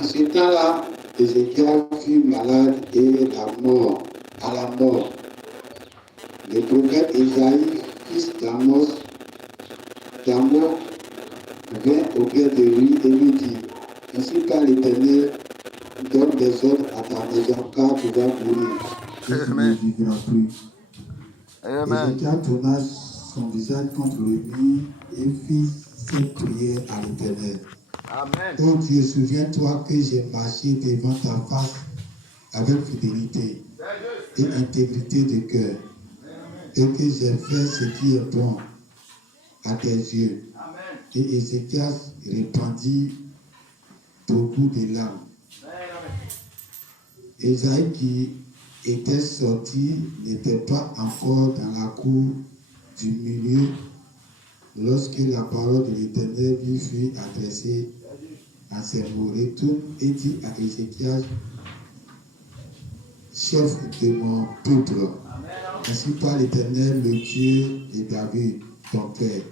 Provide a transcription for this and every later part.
En ce temps-là, Ézéchiel fut malade et à la mort. Le prophète Isaïe, fils d'Amos, vint auprès de lui et lui dit, ainsi par l'Éternel, donne des ordres à ta maison, car tu vas mourir, et tu ne vivras plus. Ézéchiel tourna son visage contre le mur et fit cette prière à l'Éternel. Amen. Oh Dieu, souviens-toi que j'ai marché devant ta face avec fidélité et intégrité de cœur, et que j'ai fait ce qui est bon à tes yeux. Amen. Et Ézéchiel répandit beaucoup de larmes. Isaïe qui était sorti n'était pas encore dans la cour du milieu lorsque la parole de l'Éternel lui fut adressée à ces mots. Retourne et dit à Ézéchiel, chef de mon peuple, ainsi par l'Éternel, le Dieu de David, ton père.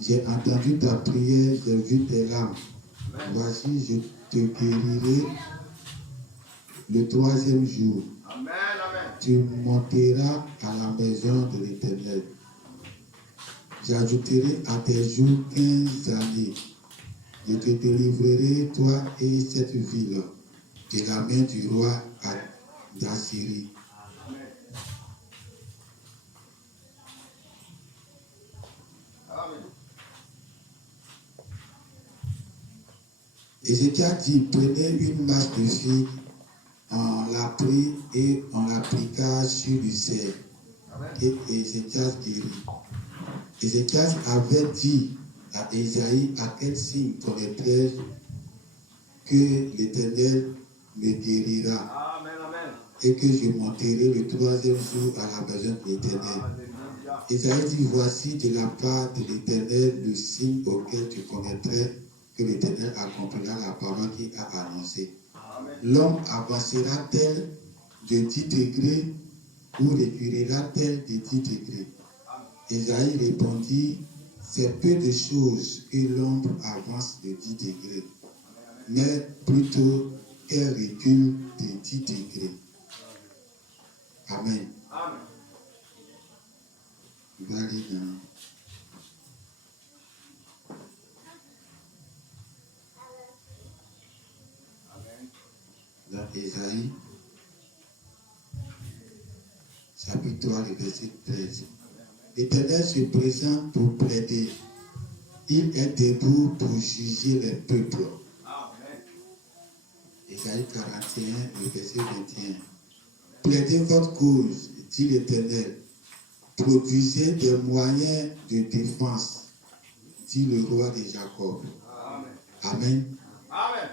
J'ai entendu ta prière, j'ai vu tes larmes. Voici, je te guérirai le troisième jour. Amen, amen. Tu monteras à la maison de l'Éternel. J'ajouterai à tes jours 15 années. Je te délivrerai, toi et cette ville, de la main du roi d'Assyrie. Ézéchiel dit, prenez une masse de figues, on la prit et on l'appliqua sur le cerf. Et Ézéchiel guérit. Ézéchiel avait dit à Isaïe, à quel signe connaîtrai-je que l'Éternel me guérira. Amen, amen. Et que je monterai le troisième jour à la maison de l'Éternel. Isaïe dit, voici de la part de l'Éternel le signe auquel tu connaîtrais que l'Éternel accomplira la parole qu'il a annoncée. L'homme avancera-t-elle de 10 degrés ou reculera-t-elle de 10 degrés? Isaïe répondit, c'est peu de choses que l'ombre avance de 10 degrés, mais plutôt qu'elle recule de 10 degrés. Amen. Amen. On va aller dans Isaïe, chapitre 3, le verset 13. L'Éternel se présente pour plaider. Il est debout pour juger les peuples. Isaïe 41, le verset 21. Plaidez votre cause, dit l'Éternel. Produisez des moyens de défense, dit le roi de Jacob. Amen. Amen.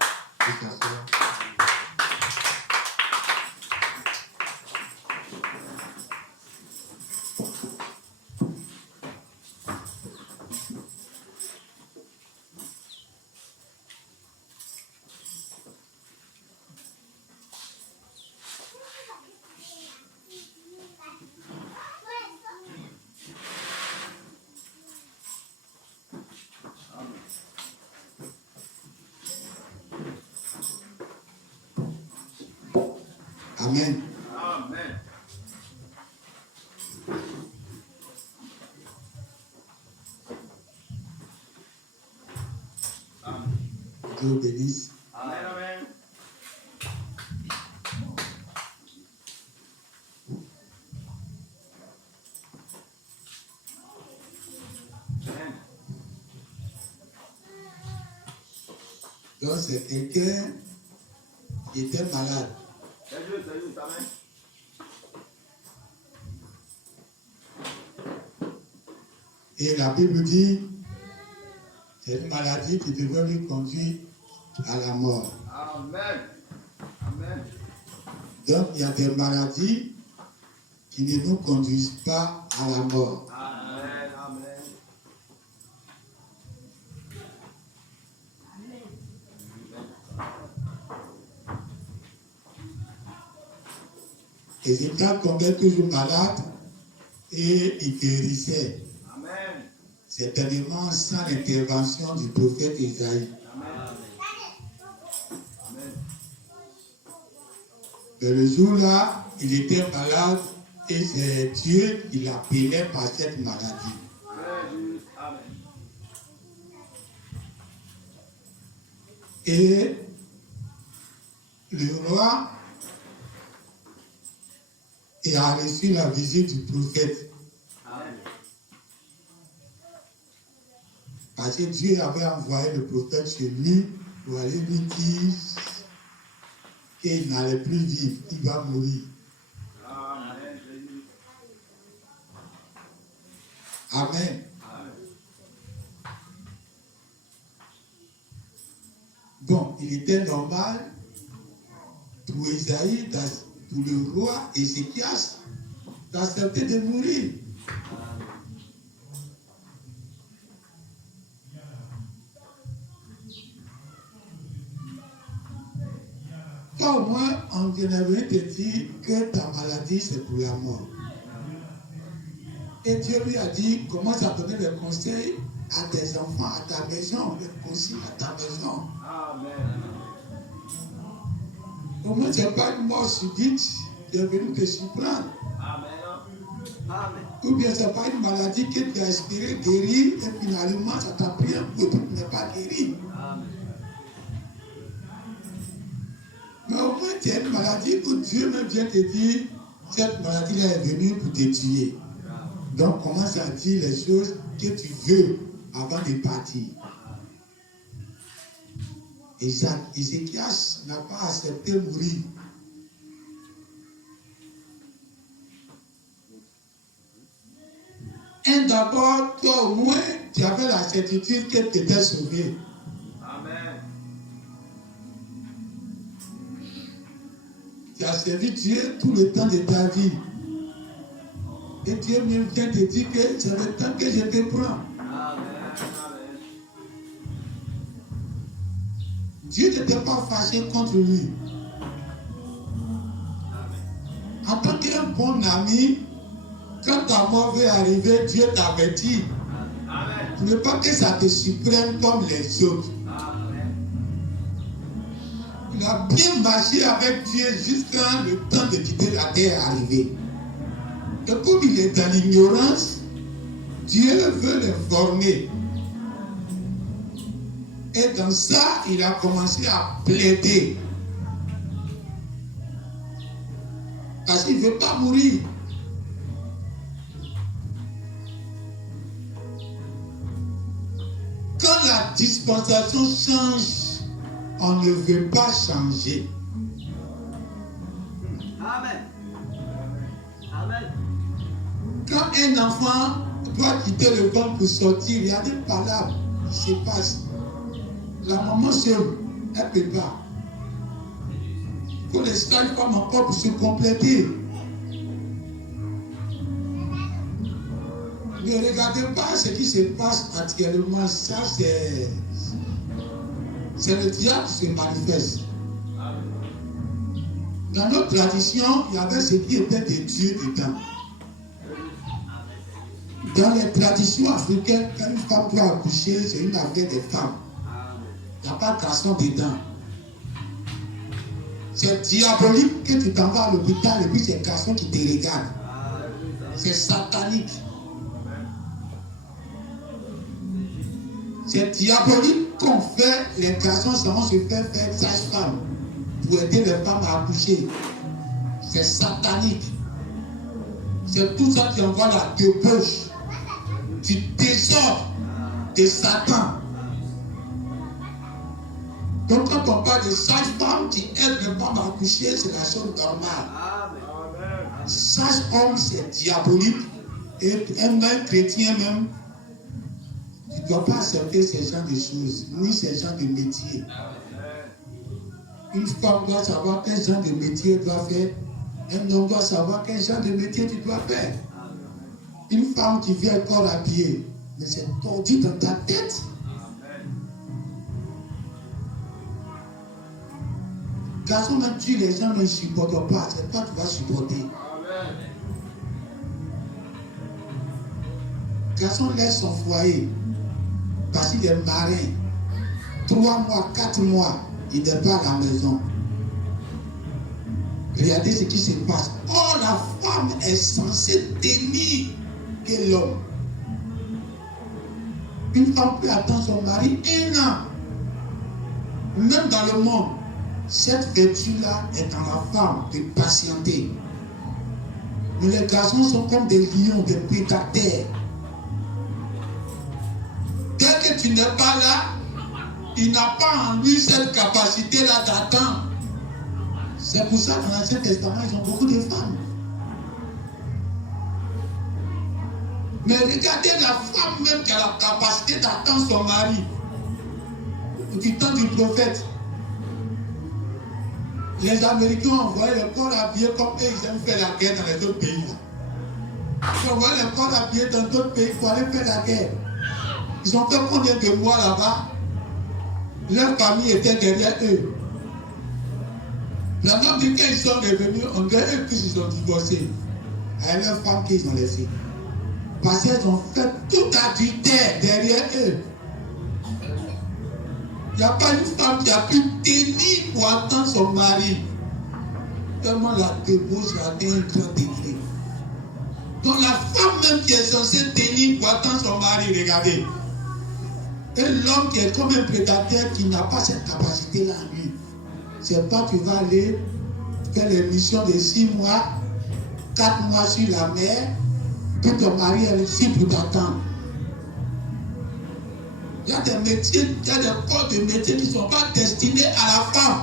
Amen. Amen. Dieu vous bénisse. Amen. Amen. Donc c'est quelqu'un qui était malade. C'est juste. Amen. Et la Bible dit, c'est une maladie qui devrait lui conduire à la mort. Amen. Amen. Donc il y a des maladies qui ne nous conduisent pas à la mort. Amen. Amen. Ézéchiel tombait toujours malade et il guérissait. Amen. Certainement sans l'intervention du prophète Isaïe. Amen. Amen. Mais le jour-là, il était malade et c'est Dieu qui l'appelait par cette maladie. Amen. Et le roi a reçu la visite du prophète. Amen. Parce que Dieu avait envoyé le prophète chez lui pour aller lui dire qu'il n'allait plus vivre, il va mourir. Amen. Amen. Amen. Bon, il était normal pour Isaïe, pour le roi Ézéchias, d'accepter de mourir. Toi, au moins, on viendrait te dire que ta maladie, c'est pour la mort. Et Dieu lui a dit, commence à donner des conseils à tes enfants, à ta maison, des conseils à ta maison. Amen. Au moins, ce n'est pas une mort subite qui est venue te surprendre. Amen. Amen. Ou bien ce n'est pas une maladie que tu as espéré guérir et finalement, ça t'a pris un coup et tu n'es pas guéri. Amen. Mais au moins, tu as une maladie où Dieu même vient te dire, cette maladie-là est venue pour te tuer. Donc, commence à dire les choses que tu veux avant de partir. Ézéchias n'a pas accepté de mourir. Et d'abord, toi au moins, tu avais la certitude que tu étais sauvé. Amen. Tu as servi Dieu tout le temps de ta vie. Et Dieu vient te dire que c'est le temps que je te prends. Amen. Dieu n'était pas fâché contre lui. En tant qu'un bon ami, quand ta mort va arriver, Dieu t'avertit. Amen. Pour ne pas que ça te surprenne comme les autres. Amen. Il a bien marché avec Dieu jusqu'à le temps de quitter la terre arriver. Et comme il est dans l'ignorance, Dieu veut le former. Et dans ça, il a commencé à plaider. Parce qu'il ne veut pas mourir. Quand la dispensation change, on ne veut pas changer. Amen. Amen. Quand un enfant doit quitter le ventre pour sortir, il y a des palabres qui se passent. La maman seule, elle ne peut pas. Pour les sages femmes encore pour se compléter. Ne regardez pas ce qui se passe actuellement. Ça, c'est le diable qui se manifeste. Dans notre tradition, il y avait ce qui était de Dieu dedans. Dans les traditions africaines, quand une femme doit accoucher, c'est une affaire des femmes. Il n'y a pas de garçon dedans. C'est diabolique que tu t'en vas à l'hôpital et puis c'est un garçon qui te regarde. C'est satanique. C'est diabolique qu'on fait, les garçons vont se faire sage-femme pour aider les femmes à accoucher. C'est satanique. C'est tout ça qui envoie la débauche, du désordre de Satan. Donc quand on parle de sage-femme qui aide les femmes à accoucher, c'est la chose normale. Sage-homme, c'est diabolique. Et un chrétien même, tu ne dois pas accepter ce genre de choses, ni ce genre de métier. Une femme doit savoir quel genre de métier elle doit faire. Un homme doit savoir quel genre de métier tu dois faire. Une femme qui vient corps habillée, mais c'est tordu dans ta tête. Garçon, même tu les gens ne supportent pas, c'est toi qui vas supporter. Garçon laisse son foyer parce qu'il est marin. 3 mois, 4 mois, il n'est pas à la maison. Regardez ce qui se passe. Oh, la femme est censée tenir que l'homme. Une femme peut attendre son mari 1 an. Même dans le monde, cette vertu-là est dans la femme de patienter. Mais les garçons sont comme des lions, des prédateurs. Dès que tu n'es pas là, il n'a pas en lui cette capacité-là d'attendre. C'est pour ça que dans l'Ancien Testament, ils ont beaucoup de femmes. Mais regardez la femme même qui a la capacité d'attendre son mari. Du temps du prophète. Les Américains ont envoyé les corps habillés comme eux, ils aiment faire la guerre dans les autres pays. Ils ont envoyé les corps habillés dans d'autres pays pour aller faire la guerre. Ils ont fait combien de mois là-bas? Leur famille était derrière eux. La norme dit qu'ils sont revenus, on dirait eux qu'ils ont divorcé. Avec leurs femmes qu'ils ont laissées. Parce qu'elles ont fait tout adultère derrière eux. Il n'y a pas une femme qui a pu tenir pour attendre son mari. Tellement la débauche a atteint un grand degré. Donc la femme même qui est censée tenir pour attendre son mari, regardez. Et l'homme qui est comme un prédateur qui n'a pas cette capacité-là en lui. C'est pas que tu vas aller faire les missions de 6 mois, 4 mois sur la mer, puis ton mari est ici pour t'attendre. Il y a des métiers, il y a des corps de métiers qui ne sont pas destinés à la femme.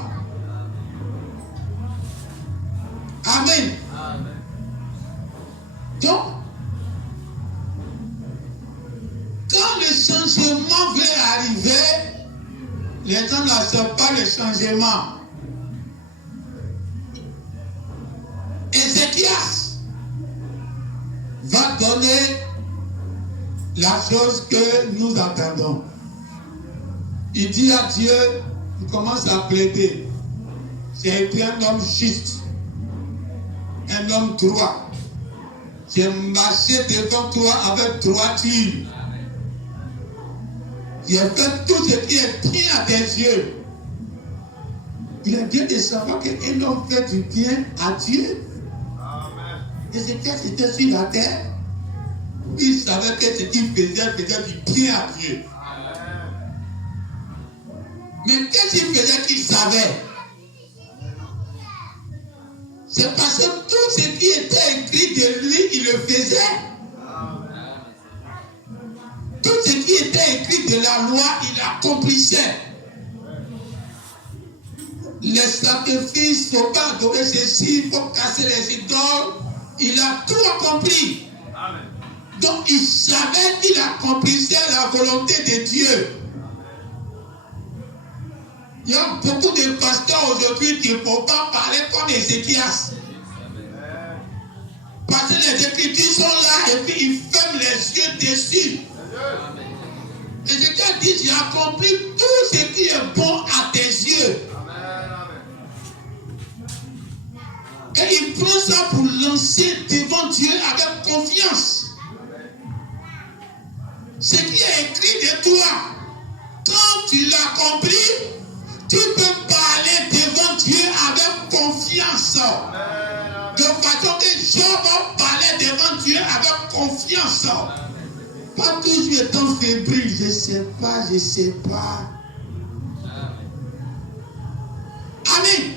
Amen. Donc, quand le changement va arriver, les gens n'acceptent pas le changement. Ézéchias va donner la chose que nous attendons. Il dit à Dieu, il commence à plaider. J'ai été un homme juste, un homme droit. J'ai marché devant toi avec droiture. J'ai fait tout ce qui est bien à tes yeux. Il est bien de savoir qu'un homme fait du bien à Dieu. Ézéchias était sur la terre. Il savait que ce qu'il faisait du bien à Dieu. Mais qu'est-ce qu'il faisait qu'il savait? C'est parce que tout ce qui était écrit de lui, il le faisait. Tout ce qui était écrit de la loi, il accomplissait. Les sacrifices, il ne faut pas adorer ceci, il faut casser les idoles. Il a tout accompli. Amen. Donc il savait qu'il accomplissait la volonté de Dieu. Il y a beaucoup de pasteurs aujourd'hui qui ne faut pas parler comme Ézéchias. Parce que les Écritures sont là et puis ils ferment les yeux dessus. Ézéchias dit, j'ai accompli tout ce qui est bon à tes yeux. Et il prend ça pour lancer devant Dieu avec confiance. Ce qui est écrit de toi, quand tu l'accomplis, tu peux parler devant Dieu avec confiance. De façon que Job parlait devant Dieu avec confiance. Pas toujours étant fébrile. Je ne sais pas. Amen.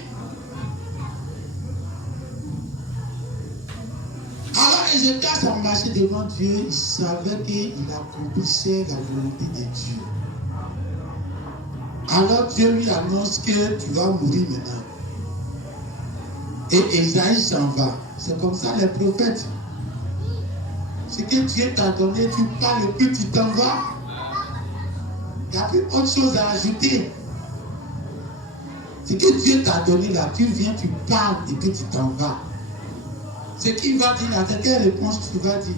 Alors Ézéchias a marché devant Dieu. Il savait qu'il accomplissait la volonté de Dieu. Alors Dieu lui annonce que tu vas mourir maintenant. Et Esaïe s'en va. C'est comme ça les prophètes. Ce que Dieu t'a donné, tu parles et puis tu t'en vas. Il n'y a plus autre chose à ajouter. Ce que Dieu t'a donné là, tu viens, tu parles et puis tu t'en vas. Ce qu'il va dire là, c'est quelle réponse tu vas dire.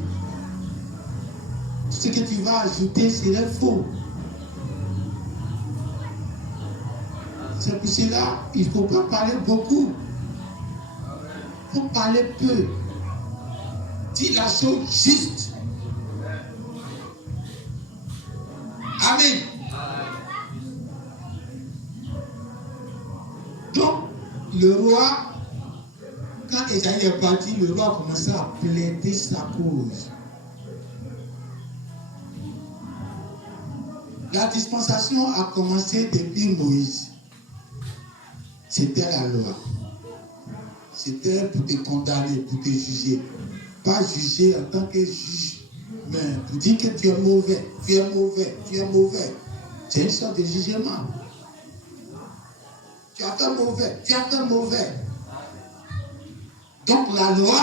Ce que tu vas ajouter serait faux. C'est pour cela qu'il ne faut pas parler beaucoup. Il faut parler peu. Dis la chose juste. Amen. Donc, le roi, quand Esaïe est parti, le roi a commencé à plaider sa cause. La dispensation a commencé depuis Moïse. C'était la loi. C'était pour te condamner, pour te juger. Pas juger en tant que juge, mais pour dire que tu es mauvais, tu es mauvais, tu es mauvais. C'est une sorte de jugement. Tu as fait mauvais, tu as fait mauvais. Donc la loi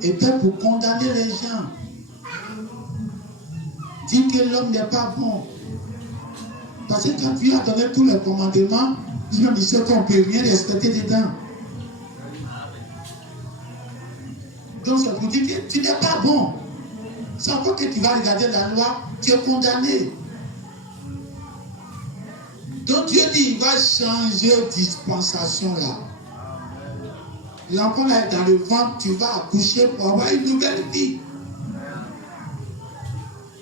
était pour condamner les gens. Dire que l'homme n'est pas bon. Parce que quand tu as donné tous les commandements, il sait qu'on ne peut rien respecter dedans. Donc c'est pour dire que tu n'es pas bon. Chaque fois que tu vas regarder la loi, tu es condamné. Donc Dieu dit, il va changer de dispensation là. L'enfant là est dans le ventre, tu vas accoucher pour avoir une nouvelle vie.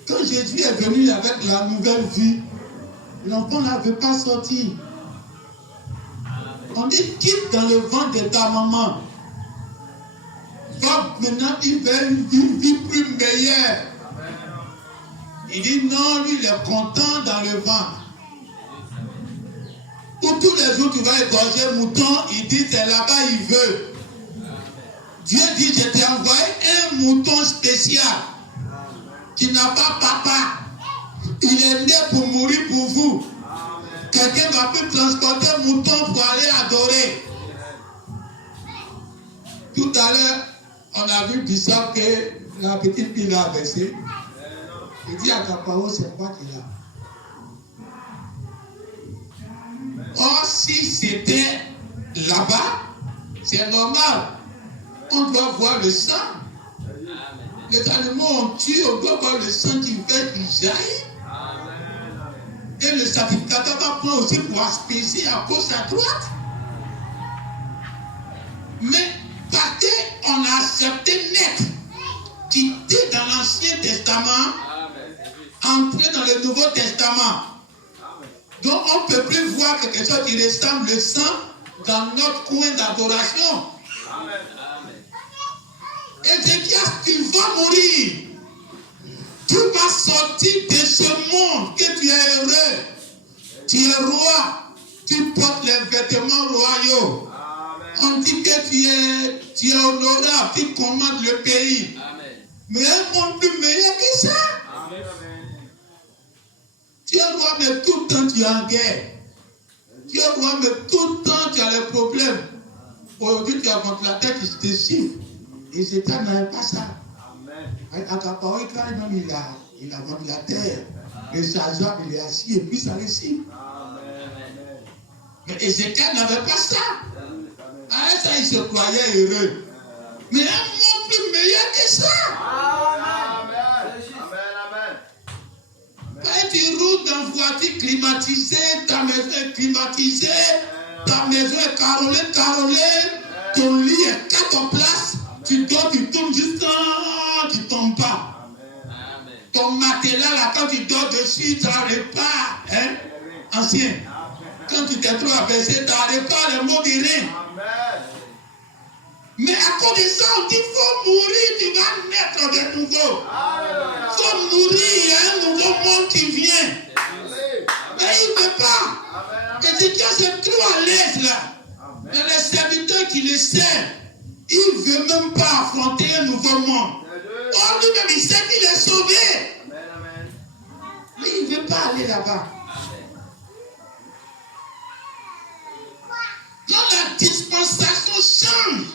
Quand Jésus est venu avec la nouvelle vie, l'enfant là ne veut pas sortir. On dit, quitte dans le ventre de ta maman. Va maintenant, il veut une vie plus meilleure. Il dit non, lui il est content dans le ventre. Pour tous les jours, tu vas égorger mouton, il dit c'est là-bas, il veut. Dieu dit, je t'ai envoyé un mouton spécial qui n'a pas papa. Il est né pour mourir pour vous. Quelqu'un va plus transporter un mouton pour aller adorer. Tout à l'heure, on a vu Bissau que la petite fille l'a versé. Il dit à Kapao, c'est moi qui l'a. Or, si c'était là-bas, c'est normal. On doit voir le sang. Les animaux ont tué, on doit voir le sang qui fait du jaillit. Et le sacrificateur va prendre aussi pour asperger à gauche, à droite. Mais parce qu'on a accepté net, quitter dans l'Ancien Testament, entrer dans le Nouveau Testament. Donc on ne peut plus voir quelque chose qui ressemble le sang dans notre coin d'adoration. Ézéchias, tu vas mourir. Tu vas sortir de ce monde que tu es heureux. Tu es roi. Tu portes les vêtements royaux. On dit que tu es honorable. Tu commandes le pays. Mais un monde plus meilleur que ça. Tu es roi, mais tout le temps tu es en guerre. Tu es roi, mais tout le temps tu as les problèmes. Aujourd'hui, tu as vendu la tête, tu te chiffres. Et Satan n'avait pas ça. À Kapao, il a vendu la terre. Le chargeable, il est assis et puis ça le siffle. Mais Ézéchias n'avait pas ça. À ça, il se croyait heureux. Mais un monde plus meilleur que ça. Quand tu roules dans une voiture climatisée, ta maison est climatisée, ta maison est carrelée, ton lit est 4 places, tu dors, tu tournes jusqu'à tu tombes pas. Ton matelas là, quand tu dors dessus, ça repart. Hein? Ancien. Quand tu t'es trop abaissé, tu n'arrives pas les mots de rien. Amen. Mais à cause de ça, on dit qu'il faut mourir, tu vas naître de nouveau. Alléluia. Il faut mourir, il y a un nouveau monde qui vient. Allez. Mais il ne veut pas. Amen. Et Ézéchias est trop à l'aise là. Amen. Dans les serviteurs qui le servent, il ne veut même pas affronter un nouveau monde. Or lui-même, il sait qu'il est sauvé. Amen. Amen. Mais il ne veut pas aller là-bas. Quand la dispensation change,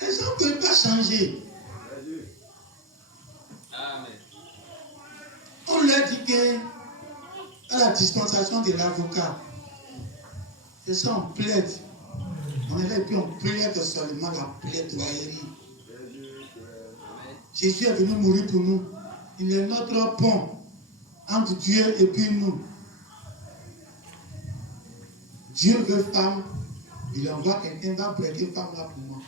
les gens ne peuvent pas changer. Amen. On leur dit que à la dispensation de l'avocat, c'est ça, on plaide. On est là et puis on plaide seulement la plaidoyerie. Jésus est venu mourir pour nous. Il est notre pont entre Dieu et puis nous. Dieu veut femme. Il envoie quelqu'un va prêter femme là pour moi.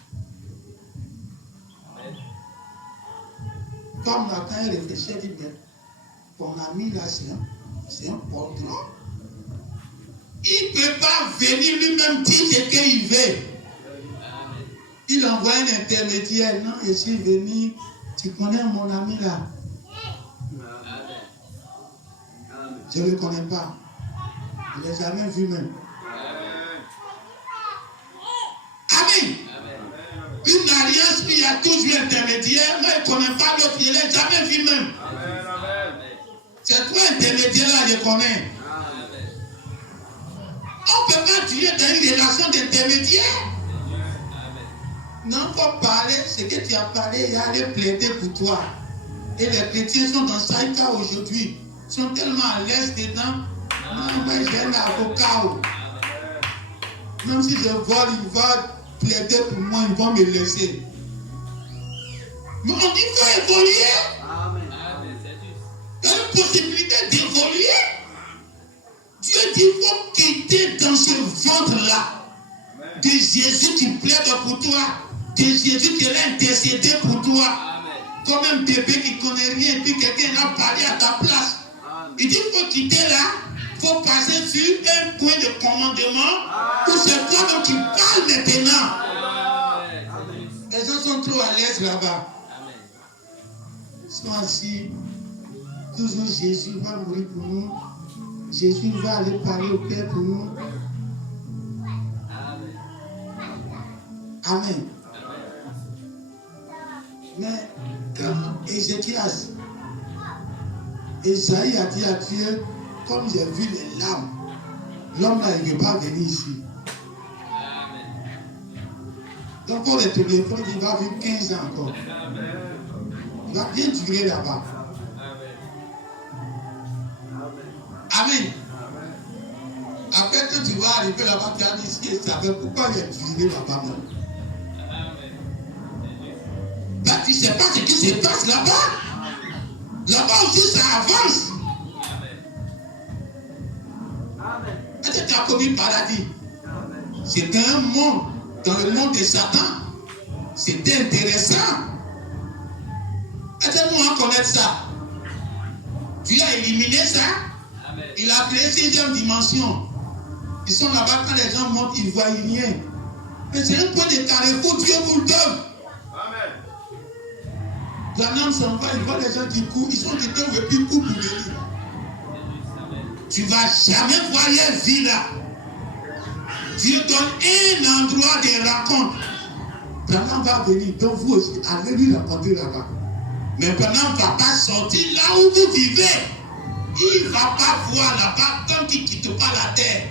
Femme là, quand elle réfléchit, elle dit, mais ton ami là, c'est un poltron. Il ne peut pas venir lui-même dire ce qu'il veut. Il envoie un intermédiaire. Non, je suis venu. Tu connais mon ami là? Je ne le connais pas. Je ne l'ai jamais vu même. Amen. Une alliance, il y a toujours intermédiaire, mais il ne connaît pas l'autre, il ne l'a jamais vu même. C'est toi intermédiaire là, je connais. On ne peut pas durer dans une relation d'intermédiaire. Non, il faut parler, ce que tu as parlé, il y a aller plaider pour toi. Et les chrétiens sont dans ça cas aujourd'hui. Ils sont tellement à l'aise dedans. Non, moi j'ai un avocat. Même si je vole, il va plaider pour moi, ils vont me laisser. Mais on dit qu'il faut évoluer. Amen. Il y a une possibilité d'évoluer. Dieu dit qu'il faut quitter dans ce ventre-là de Jésus qui plaide pour toi, de Jésus qui a intercédé pour toi. Comme un bébé qui ne connaît rien, et puis quelqu'un a parlé à ta place. Il dit qu'il faut quitter là, il faut passer sur un point de commandement où c'est toi qui parles maintenant. Les gens sont trop à l'aise là-bas. Ils sont assis. Toujours Jésus va mourir pour nous. Jésus va aller parler au Père pour nous. Amen. Mais Ézéchias, Esaïe a dit à Dieu, comme j'ai vu les larmes, l'homme là, il ne veut pas venir ici. Donc pour les tourner, il va vivre 15 ans encore. Il va bien durer là-bas. Amen. Après quand tu vas arriver là-bas, tu as dit, si je savais pourquoi j'ai duré là-bas même. Bah, tu ne sais pas ce qui se passe là-bas. Là-bas aussi, ça avance. Est-ce que tu as connu le paradis? C'était un monde, dans le monde de Satan. C'était intéressant. Est-ce que nous on connaît ça? Tu as éliminé ça? Il a créé 6e dimension. Ils sont là-bas, quand les gens montent, ils ne voient rien. Mais c'est un point de carrefour, Dieu vous le donne. La norme s'en va, il voit les gens qui courent, ils sont dedans et puis ils courent pour venir. Tu ne vas jamais voir leur vie là. Dieu donne un endroit de rencontre. Pendant va venir, donc vous aussi, allez lui rencontrer là-bas. Mais pendant ne va pas sortir là où vous vivez. Il ne va pas voir là-bas tant qu'il ne quitte pas la terre.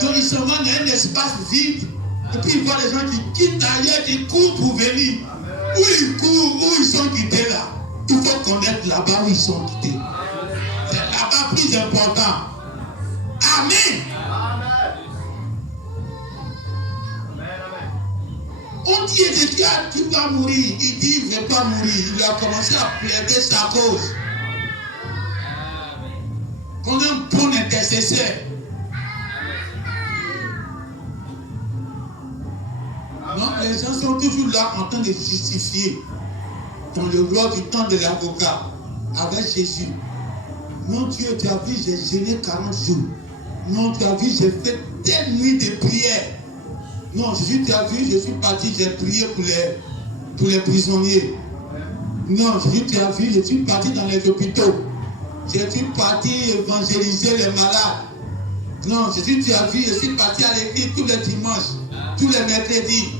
Donc il se vend dans un espace vide. Et puis il voit les gens qui quittent ailleurs, qui courent pour venir. Où ils courent, où ils sont quittés là. Il faut connaître là-bas où ils sont quittés. C'est là-bas plus important. Amen. On dit Ézéchias, tu vas mourir. Il dit il ne veut pas mourir. Il a commencé à plaider sa cause. Qu'on a un bon intercesseur. Donc les gens sont toujours là en train de justifier dans le roi du temps de l'avocat avec Jésus. Mon Dieu, tu as vu, j'ai jeûné 40 jours. Non, tu as vu, j'ai fait telle nuit de prière. Non, Jésus, tu as vu, je suis parti, j'ai prié pour les prisonniers. Non, Jésus, tu as vu, je suis parti dans les hôpitaux. Je suis parti évangéliser les malades. Non, Jésus, tu as vu, je suis parti à l'église tous les dimanches, tous les mercredis.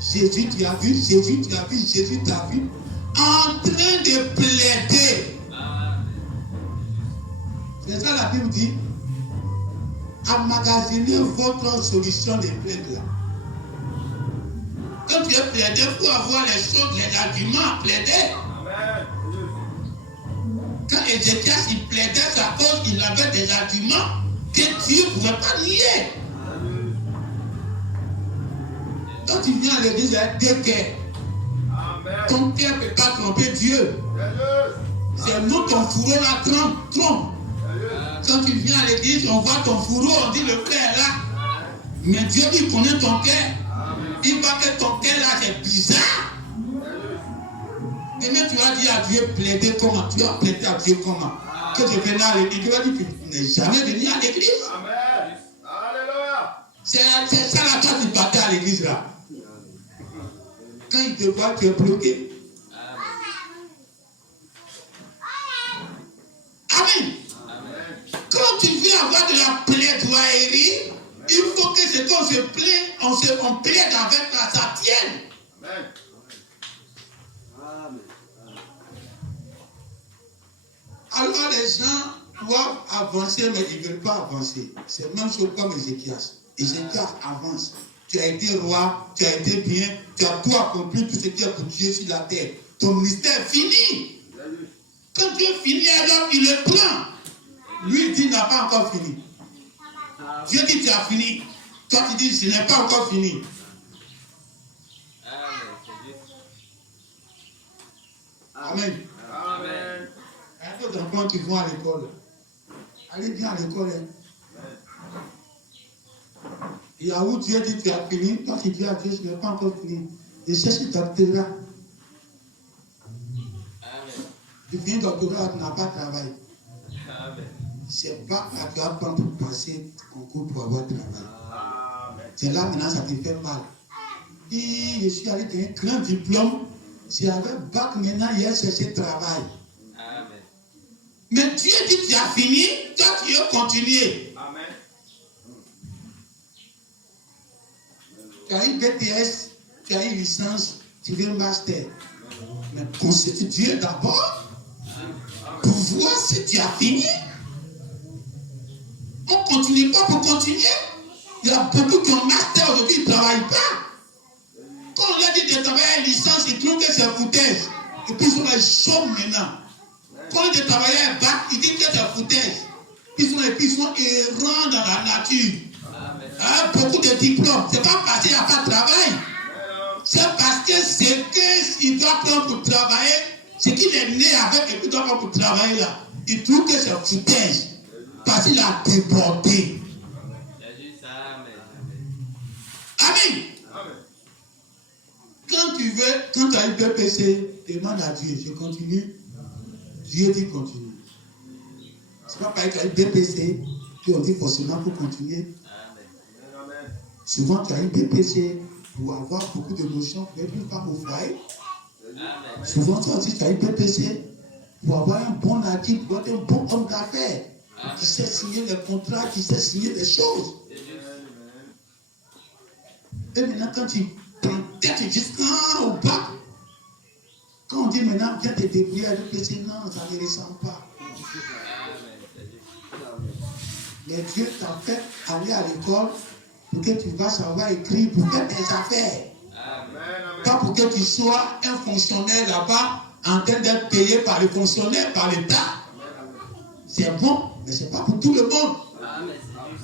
Jésus, tu as vu, Jésus, tu as vu, Jésus, tu as vu. En train de plaider. C'est ça la Bible dit. Emmagasinez votre solution de plainte là. Quand tu es plaidé pour avoir les choses, les arguments à plaider. Quand Ézéchias il plaidait sa cause, il avait des arguments que Dieu ne pouvait pas nier. Quand tu viens à l'église, il y a des guerres. Ton cœur ne peut pas tromper Dieu. C'est nous, ton fourreau là trompe. Quand tu viens à l'église, on voit ton fourreau, on dit le frère est là. Mais Dieu il connaît ton cœur. Il voit que ton cœur là c'est bizarre. Et même tu vas dire à Dieu, plaider comment? Tu vas plaider à Dieu comment? Que je viens à l'église, tu vas dire que tu n'es jamais venu à l'église. Amen. Alléluia. C'est ça la toi tu battais à l'église là. Quand il te voit, tu es bloqué. Amen. Quand tu veux avoir de la plaidoirie, il faut que ce qu'on se plaît, on plaide avec la ça tienne. Amen. Alors les gens doivent avancer, mais ils ne veulent pas avancer. C'est même chose comme Ézéchias. Ézéchias avance. Tu as été roi, tu as été bien, tu as tout accompli, tout ce qui est pour Dieu sur la terre. Ton ministère est fini. Quand Dieu finit, alors il le prend. Lui il dit, il n'a pas encore fini. Dieu dit, tu as fini. Toi, tu dis, ce n'est pas encore fini. Amen. Amen. Il y a d'autres enfants qui vont à l'école. Allez bien à l'école. Il y a où Dieu dit, tu as fini. Toi, tu dis à Dieu, je n'ai pas encore fini. Et cherche le doctorat. Tu finis le doctorat, tu n'as pas de travail. C'est pas là que tu apprends pour passer concours pour avoir travail. C'est là maintenant ça te fait mal. Et je suis allé avec un grand diplôme. Si j'avais bac maintenant, il a cherché travail. Mais Dieu dit tu as fini, toi tu veux continuer. Amen. Tu as eu BTS, tu as eu licence, tu veux master. Mais consulte Dieu d'abord pour voir si tu as fini. On ne continue pas pour continuer. Il y a beaucoup qui ont master aujourd'hui, ils ne travaillent pas. Quand on leur dit de travailler à licence, ils trouvent que c'est foutaise. Et puis ils sont les chauds maintenant. Quand on dit de travailler à bac, ils disent que c'est foutaise. Ils sont errants dans la nature. Beaucoup de diplômes. Ce n'est pas parce qu'il n'y a pas de travail. C'est parce que ce qu'il doit prendre pour travailler, ce qu'il est né avec et qu'il doit prendre pour travailler là, il trouve que c'est foutaise. Parce qu'il a débordé. Amen. Quand tu as eu BPC, demande à Dieu, je continue. Dieu dit continue. C'est pas parce que tu as eu BPC, qu'on dit forcément pour continuer. Souvent tu as eu BPC pour avoir beaucoup d'émotions, pour être une femme au foyer. Souvent toi aussi tu as eu BPC pour avoir un bon article, pour être un bon homme d'affaires. Qui sait signer les contrats, qui sait signer les choses. Et maintenant, quand tu prends tête jusqu'au bac, quand on dit maintenant, viens te débrouiller avec le PC, non, ça ne ressemble pas. Mais Dieu t'a fait aller à l'école pour que tu vas savoir écrire, pour faire des affaires. Pas pour que tu sois un fonctionnaire là-bas, en train d'être payé par les fonctionnaires, par l'État. C'est bon, mais ce n'est pas pour tout le monde.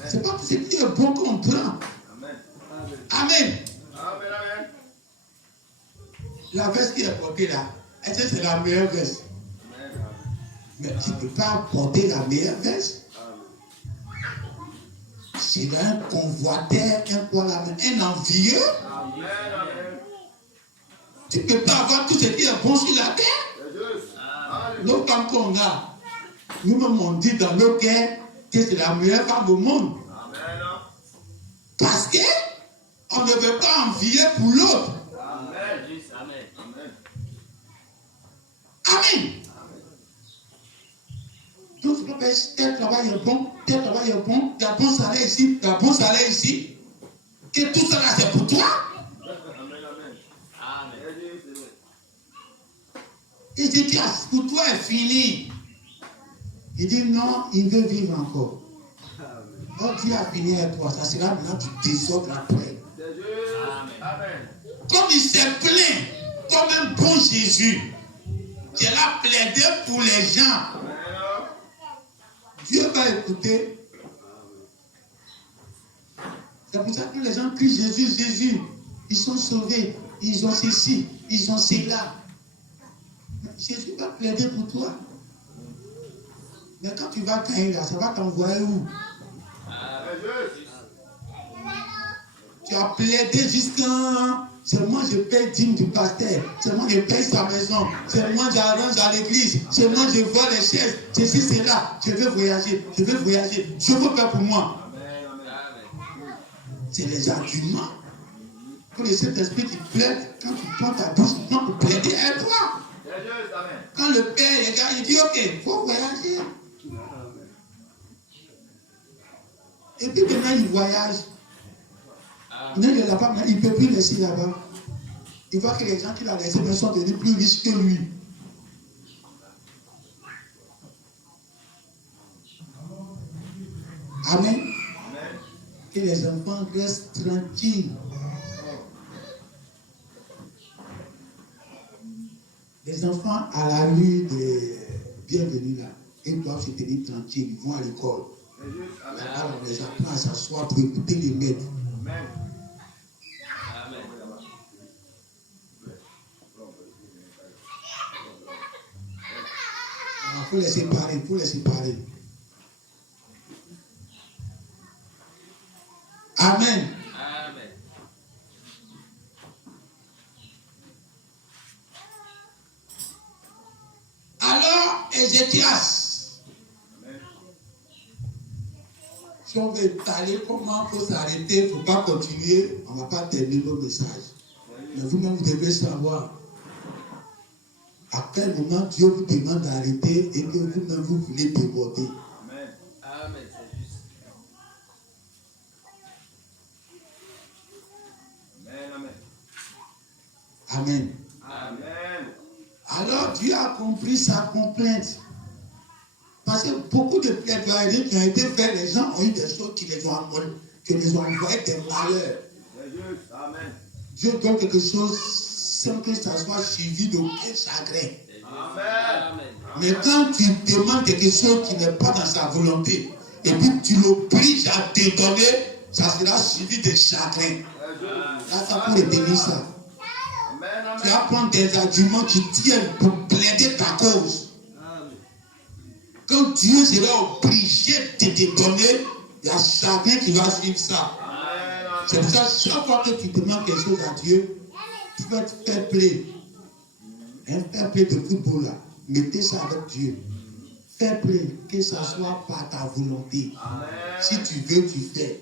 Ce n'est pas pour ce qui est bon qu'on prend. Amen. La veste qui est portée là, est-ce que c'est la meilleure veste? Mais tu ne peux pas porter la meilleure veste. C'est un convoiteur, un envieux. Tu ne peux pas avoir tout ce qui est bon sur la terre. Nos femmes qu'on a, nous-mêmes on dit dans nos cœurs que c'est la meilleure femme au monde. Parce que on ne veut pas envier pour l'autre. Amen. Amen. Amen. Amen. Donc, tel travail est bon, tel travail est bon, il y a bon salaire ici, il y a bon salaire ici. Que tout ça là, c'est pour toi. Amen. Amen. Il dit, pour toi est fini. Il dit, non, il veut vivre encore. Quand Dieu a fini avec toi, ça sera maintenant du désordre après. Amen. Comme il s'est plaint, comme un bon Jésus, il a plaidé pour les gens. Dieu va écouter. C'est pour ça que les gens crient Jésus, Jésus. Ils sont sauvés. Ils ont ceci, ils ont cela. Jésus va plaider pour toi. Mais quand tu vas gagner là, ça va t'envoyer où? Tu as plaidé jusqu'à... C'est moi je paye dîme du pasteur. C'est moi je paye sa maison. C'est moi j'arrange à l'église. C'est moi je vois les chaises. Ceci, c'est là. Je veux voyager. Je veux voyager. Je veux faire pour moi. C'est les arguments. Quand le Saint-Esprit qui plaide, quand tu prends ta bouche, tu prends pour plaider à toi. Quand le Père regarde, il dit ok, il faut voyager. Et puis maintenant il voyage. Il est là-bas, il ne peut plus laisser là-bas. Il voit que les gens qu'il a laissés sont devenus plus riches que lui. Amen. Que les enfants restent tranquilles. Les enfants à la rue de bienvenue là, ils doivent se tenir tranquilles, ils vont à l'école. Là-bas, on les apprend à s'asseoir pour écouter les maîtres. Il faut les séparer, il faut les séparer. Amen. Amen. Alors, Ézéchias, si on veut étaler comment il faut s'arrêter, il ne faut pas continuer, on ne va pas terminer le message. Mais vous-même, vous devez savoir à quel moment Dieu vous demande d'arrêter et que vous-même vous voulez déborder. Amen. Amen, c'est juste. Amen. Amen. Amen. Alors Dieu a compris sa complainte. Parce que beaucoup de plaidoiries qui ont été faites, les gens ont eu des choses qui les ont envoyé des malheurs. Amen. Dieu donne quelque chose sans que ça soit suivi d'aucun chagrin. Amen. Mais quand tu demandes quelque chose qui n'est pas dans sa volonté, et puis tu l'obliges à te donner, ça sera suivi de chagrin. Là, ça peut retenir ça. Tu vas prendre des arguments qui tiennent pour plaider ta cause. Quand Dieu sera obligé de te donner, il y a chacun qui va suivre ça. C'est pour ça que chaque fois que tu demandes quelque chose à Dieu, tu vas te faire play. Un fair play de football là, mettez ça avec Dieu. Fair play, que ça soit par ta volonté. Si tu veux, tu fais.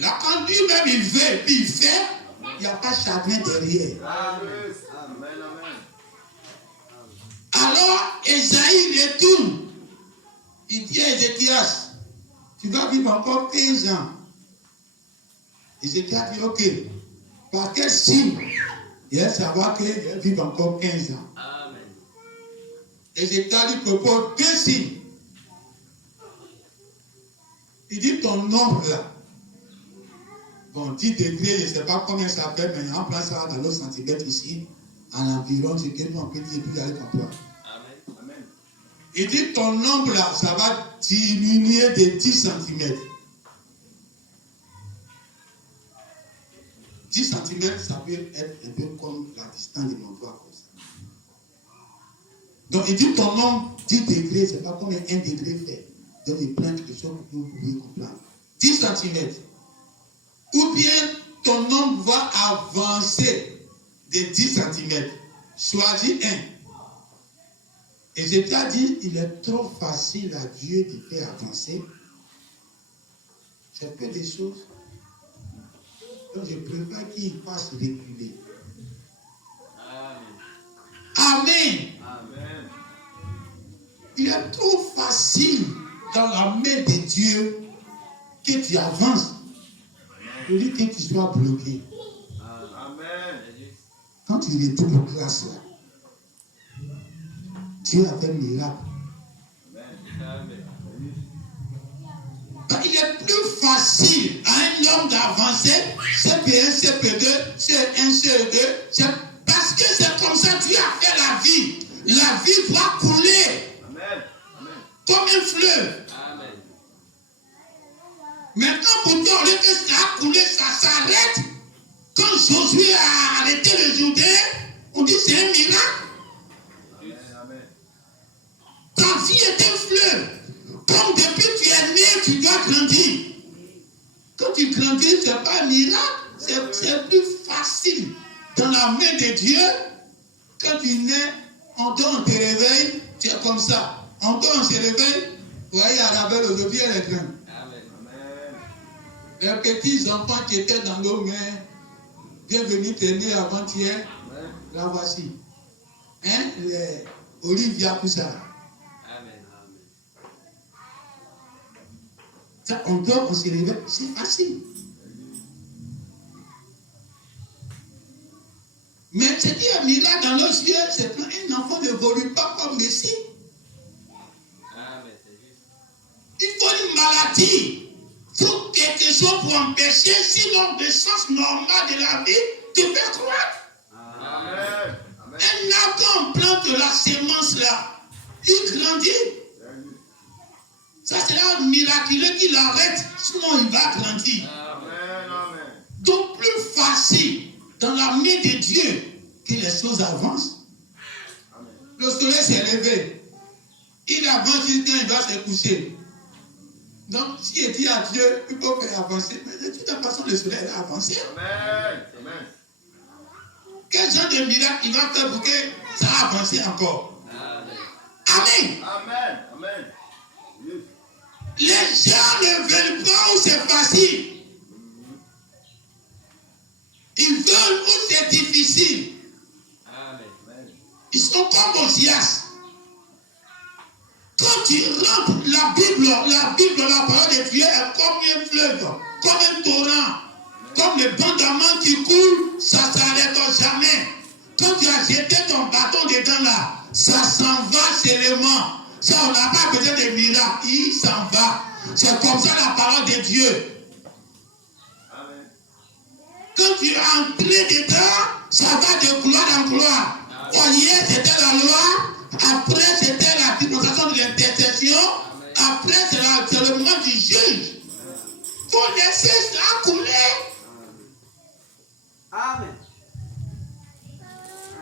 Là, quand lui-même il veut et puis il fait, il n'y a pas de chagrin derrière. Alors, Esaïe retourne. Il dit à Ézéchias, tu vas vivre encore 15 ans. Ézéchias dit, ok, par quel signe il va savoir qu'il va vivre encore 15 ans. Amen. Ézéchias lui propose 2 signes. Il dit ton nombre là. Bon, 10 degrés, je ne sais pas combien ça fait, mais on prend ça dans nos centimètres ici, à l'environ, ce que nous on peut dire, puis aller comprendre. Amen. Il dit ton nombre là, ça va diminuer de 10 cm. 10 cm, ça peut être un peu comme la distance de mon doigt comme ça. Donc il dit ton nombre 10 degrés, c'est pas comme 1 degré fait. Donc il prend quelque chose que vous pouvez comprendre. 10 cm. Ou bien ton nombre va avancer de 10 cm. Choisis un. Et je t'ai dit, il est trop facile à Dieu de faire avancer. C'est peu des choses. Donc je préfère qu'il fasse reculer. Amen. Amen. Il est trop facile dans la main de Dieu que tu avances. Pour dire que tu sois bloqué. Amen. Quand tu retournes aux classes là, Dieu a fait un miracle. Amen. Il est plus facile à un homme d'avancer, CP1, CP2, C1, CE2, parce que c'est comme ça que Dieu a fait la vie. La vie doit couler Amen. Amen. comme un fleuve. Amen. Maintenant, pour toi, au lieu que ça a coulé, ça s'arrête. Quand Josué a arrêté le Jourdain, on dit c'est un miracle. Amen. Ta vie est un fleuve. Comme depuis que tu es né, tu dois grandir. Quand tu grandis, ce n'est pas un miracle. C'est plus facile. Dans la main de Dieu, quand tu nais, on dort, on te réveille, tu es comme ça. On dort, on se réveille. Vous voyez, Arabelle, aujourd'hui, elle est grande. Amen. Les petits enfants qui étaient dans nos mains, bienvenue, tu es né avant-hier. La voici. Hein? Les Olivia Poussa. Ça, on dort, on se réveille, c'est facile. Mais c'est dit un miracle dans nos yeux, c'est qu'un enfant n'évolue pas comme Messie. Il faut une maladie, il faut quelque chose pour empêcher, sinon le sens normal de la vie, tu peux croire. Amen. Un arbre, quand on plante la semence là, il grandit. Ça sera miraculeux qu'il arrête, sinon il va grandir. Amen. Donc plus facile dans la main de Dieu que les choses avancent. Amen. Le soleil s'est levé. Il avance jusqu'à il va se coucher. Donc si il dit à Dieu, il peut faire avancer. Mais de toute façon, le soleil va avancer. Amen. Quel genre de miracle il va faire pour que ça avance encore? Amen. Amen. Yes. Les gens ne veulent pas où c'est facile. Ils veulent où c'est difficile. Amen. Ils sont comme Osias. Quand tu rentres, la Bible, la parole de Dieu est comme un fleuve, comme un torrent, comme le bandamment qui coule, ça ne s'arrête jamais. Quand tu as jeté ton bâton dedans là, ça s'en va seulement. Ça, on n'a pas besoin de miracles, il s'en va. C'est comme ça la parole de Dieu. Amen. Quand tu es entré dedans, ça va de gloire en gloire. Hier, c'était la loi. Après, c'était la dispensation de l'intercession. Après, c'est le moment du juge. Il faut laisser ça couler. Amen.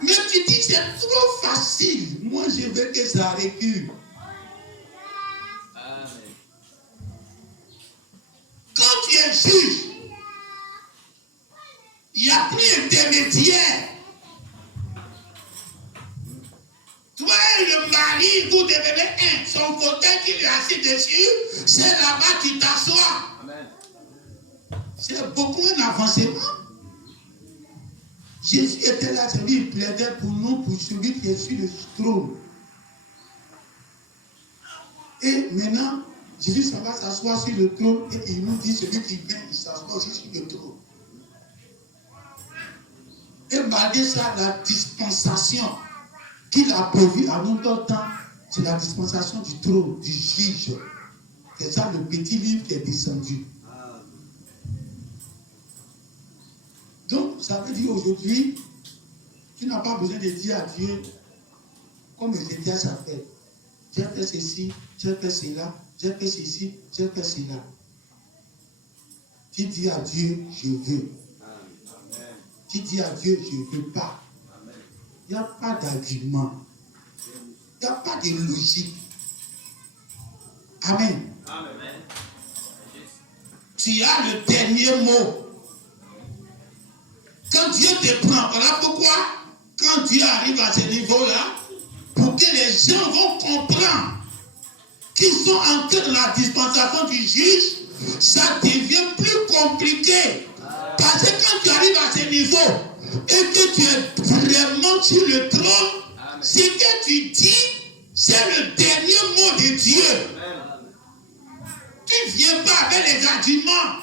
Mais tu dis, c'est trop facile. Moi, je veux que ça recule. Quand tu es juge, il n'y a plus d'intermédiaire. Toi et le mari, vous devenez un. Son fauteuil qui est assis dessus, c'est là-bas que tu t'assois. Amen. C'est beaucoup un avancement. Jésus était là, c'est lui, il plaidait pour nous, pour celui qui est sur le trône. Et maintenant, Jésus s'en va s'asseoir sur le trône et il nous dit, celui qui vient, il s'assoit aussi sur le trône. Et malgré ça, la dispensation qu'il a prévue à notre temps, c'est la dispensation du trône, du juge. C'est ça le petit livre qui est descendu. Donc, ça veut dire aujourd'hui, tu n'as pas besoin de dire à Dieu, comme Ézéchias a fait. J'ai fait ceci, j'ai fait cela, j'ai fait ceci, j'ai fait cela. Tu dis à Dieu, je veux. Amen. Tu dis à Dieu, je ne veux pas. Il n'y a pas d'argument. Il n'y a pas de logique. Amen. Amen. Tu as le dernier mot. Quand Dieu te prend, voilà pourquoi, quand Dieu arrive à ce niveau-là, pour que les gens vont comprendre qu'ils sont entrés dans la dispensation du juge, ça devient plus compliqué. Parce que quand tu arrives à ce niveau et que tu es vraiment sur le trône, ce que tu dis, c'est le dernier mot de Dieu. Tu ne viens pas avec les arguments.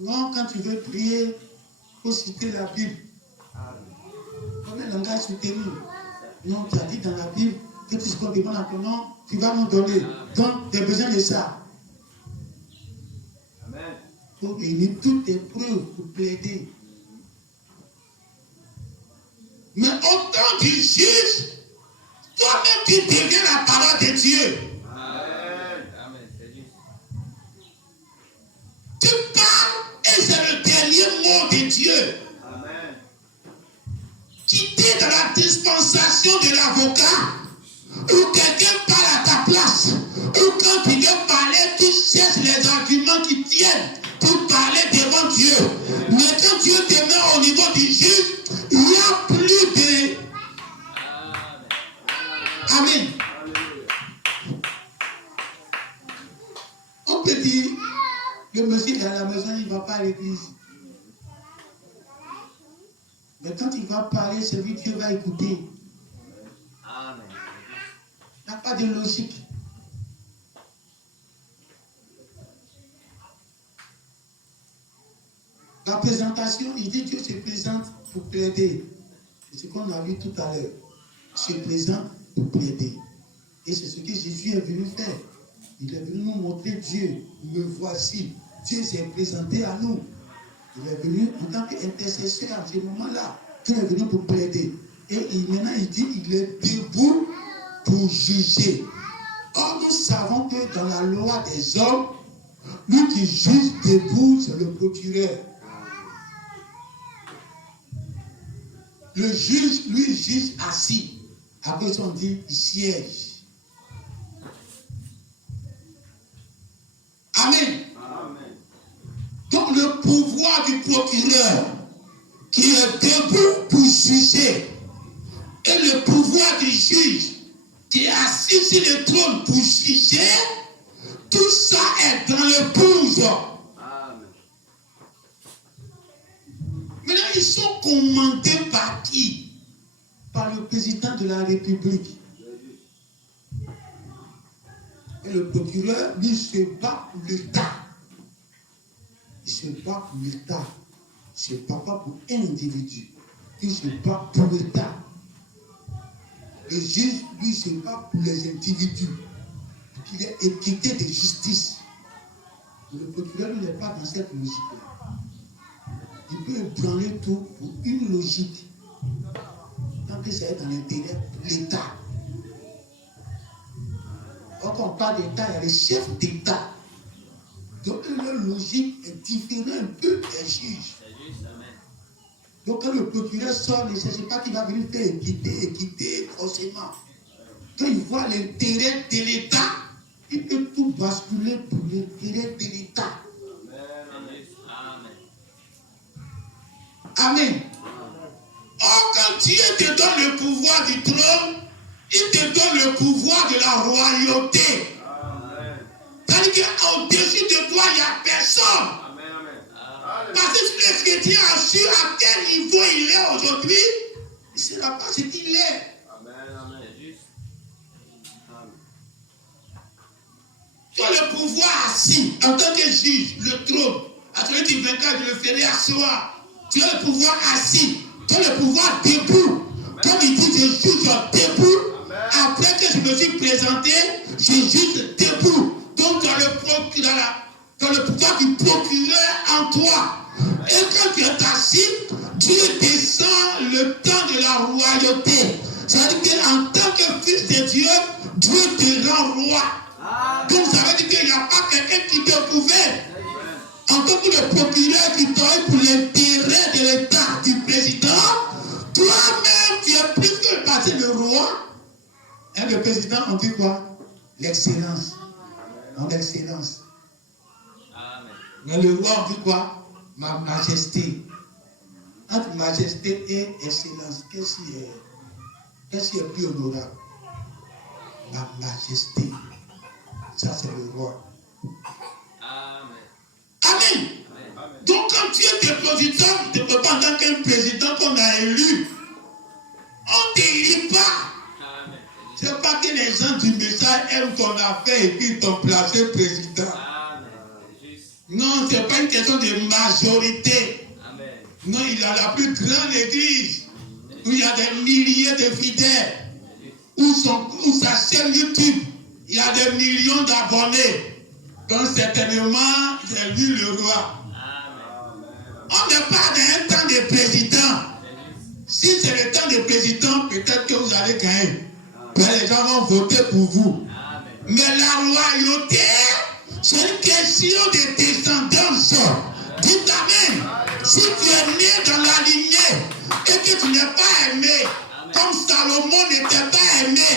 Non, quand tu veux prier, il faut citer la Bible. Comme un langage soutenu. Non, tu as dit dans la Bible que tout ce qu'on demande en ton nom, tu vas nous donner. Donc, tu as besoin de ça. Amen. Il faut réunir toutes tes preuves pour plaider. Mais au temps du juge, toi-même tu deviens la parole de Dieu. Amen. Amen. C'est juste. Tu parles et c'est le dernier mot de Dieu. Amen. Quitter dans la dispensation de l'avocat, ou quelqu'un parle à ta place, ou quand tu veux parler, tu cherches les arguments qui tiennent pour parler devant Dieu. Mais quand Dieu te met au niveau du juge, il n'y a plus de... Amen. On peut dire, le monsieur est à la maison, il ne va pas à l'église. Mais quand il va parler, celui Dieu va écouter. Amen. Il n'y a pas de logique. La présentation, il dit Dieu se présente pour plaider. C'est ce qu'on a vu tout à l'heure. Se présente pour plaider. Et c'est ce que Jésus est venu faire. Il est venu nous montrer Dieu. Me voici. Dieu s'est présenté à nous. Il est venu en tant qu'intercesseur à ce moment-là. Il est venu pour plaider. Et maintenant, il dit il est debout pour juger. Or, nous savons que dans la loi des hommes, lui qui juge debout, c'est le procureur. Le juge, lui, juge assis. Après, on dit il siège. Amen. Amen. Donc, le pouvoir du procureur qui est debout pour juger et le pouvoir du juge qui est assis sur le trône pour juger, tout ça est dans le pouce. Amen. Maintenant, ils sont commandés par qui? Par le président de la République. Et le procureur, lui, se bat pour l'État. Il se bat pour l'État. Il se bat pas pour un individu. Il se bat pour l'État. Le juge, lui, se bat pour les individus. Pour qu'il y ait équité de justice. Le procureur, lui, n'est pas dans cette logique-là. Il peut ébranler tout pour une logique. Tant que c'est dans l'intérêt de l'État. Quand on parle d'État, il y a les chefs d'État. Donc leur logique est différente un peu des juges. C'est juste. Amen. Donc quand le procureur sort, ne cherche pas qu'il va venir faire équiter forcément. Quand il voit l'intérêt de l'État, il peut tout basculer pour l'intérêt de l'État. Amen. Amen. Or, quand Dieu te donne le pouvoir du trône, il te donne le pouvoir de la royauté. Amen. C'est-à-dire qu'au-dessus de toi, il n'y a personne. Amen. Amen. Parce que si le chrétien a su à quel niveau il est aujourd'hui, il ne sera pas ce qu'il est. Amen. C'est juste. Tu as le pouvoir assis en tant que juge, le trône. À celui qui vaincra, je le ferai asseoir. Tu as le pouvoir assis. Tu as le pouvoir debout. Comme il dit, je juge debout. Après que je me suis présenté, je juge debout. Donc tu as le pouvoir du procureur en toi. Et quand tu es assis, Dieu descend le temps de la royauté. C'est-à-dire qu'en tant que fils de Dieu, Dieu te rend roi. Donc ça veut dire qu'il n'y a pas quelqu'un qui te pouvait. En tant que le procureur qui travaille pour l'intérêt de l'État, du président, toi-même tu es plus que parce que le roi. Et le président, on dit quoi? L'excellence. En excellence. Amen. Mais le roi, on dit quoi? Ma majesté. Entre majesté et excellence, qu'est-ce qui est plus honorable? Ma majesté. Ça, c'est le roi. Amen. Amen. Donc, quand tu es dépositeur, tu ne peux pas en tant qu'un président qu'on a élu. On ne t'élit pas. Amen. C'est pas que les gens du message aiment ton affaire et puis t'ont placé président. Amen. C'est juste. Non, ce n'est pas une question de majorité. Amen. Non, il a la plus grande église où il y a des milliers de fidèles. Où sa chaîne YouTube, il y a des millions d'abonnés. Donc certainement, c'est lui le roi. Amen. On n'est pas dans un temps de président. C'est juste. Si c'est le temps de président, peut-être que vous allez gagner. Mais les gens vont voter pour vous. Amen. Mais la royauté, c'est une question de descendance. Dites Amen. Si tu es né dans la lignée et que tu n'es pas aimé, comme Salomon n'était pas aimé,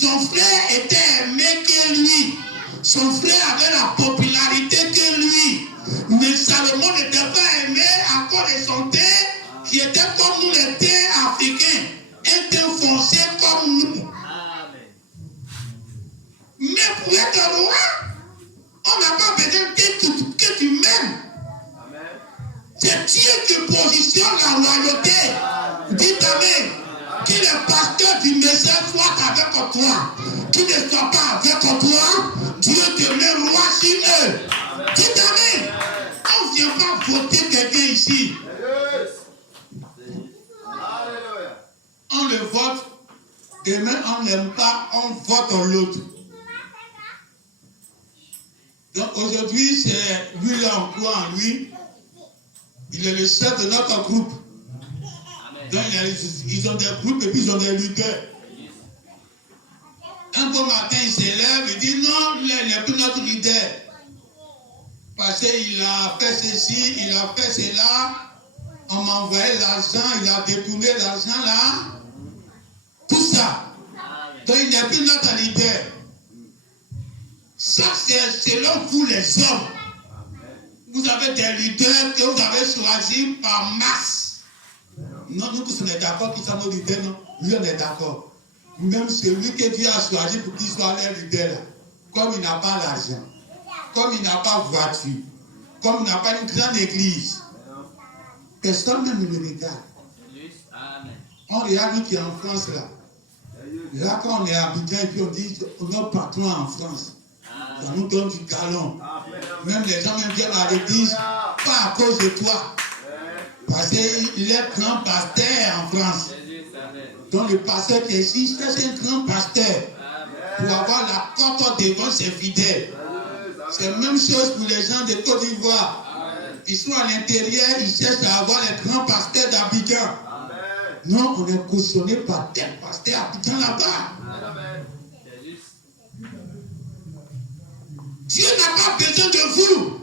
son frère était aimé que lui. Son frère avait la popularité que lui. Mais Salomon n'était pas aimé à cause de son teint qui était comme nous les teints africains. Un teint foncé comme nous. Amen. Mais pour être roi, on n'a pas besoin que tu m'aimes. C'est Dieu qui positionne la royauté. Dites Amen. Que le pasteur du message soit avec toi. Qu'il ne soit pas avec toi, Dieu te met roi sur eux. Dites Amen. On ne vient pas voter quelqu'un ici. On le vote. Demain, on n'aime pas, on vote l'autre. Donc aujourd'hui, c'est lui là, on croit en lui. Il est le chef de notre groupe. Donc ils ont des groupes et puis ils ont des leaders. Un beau matin, il s'élève, il dit non, il n'est plus notre leader. Parce qu'il a fait ceci, il a fait cela. On m'a envoyé l'argent, il a détourné l'argent là. Tout ça. Donc il n'est plus notre leader. Ça, c'est selon vous les hommes. Vous avez des leaders que vous avez choisis par masse. Non, nous tous on est d'accord qu'ils sont nos leaders, non? Lui, on est d'accord. Même celui que Dieu a choisi pour qu'il soit leur leader, là, comme il n'a pas l'argent, comme il n'a pas de voiture, comme il n'a pas une grande église, personne même ne le regarde. On regarde lui qui est en France, là. Là, quand on est à Abidjan et puis on dit notre patron en France, ça nous donne du galon. Même les gens même viennent à l'église, pas à cause de toi. Parce qu'il est grand pasteur en France. Donc le pasteur qui est ici, c'est un grand pasteur. Pour avoir la cote devant ses fidèles. C'est la même chose pour les gens de Côte d'Ivoire. Ils sont à l'intérieur, ils cherchent à avoir les grands pasteurs d'Abidjan. Non, on est cautionné par tel pasteur Abidjan là-bas. Dieu n'a pas besoin de vous.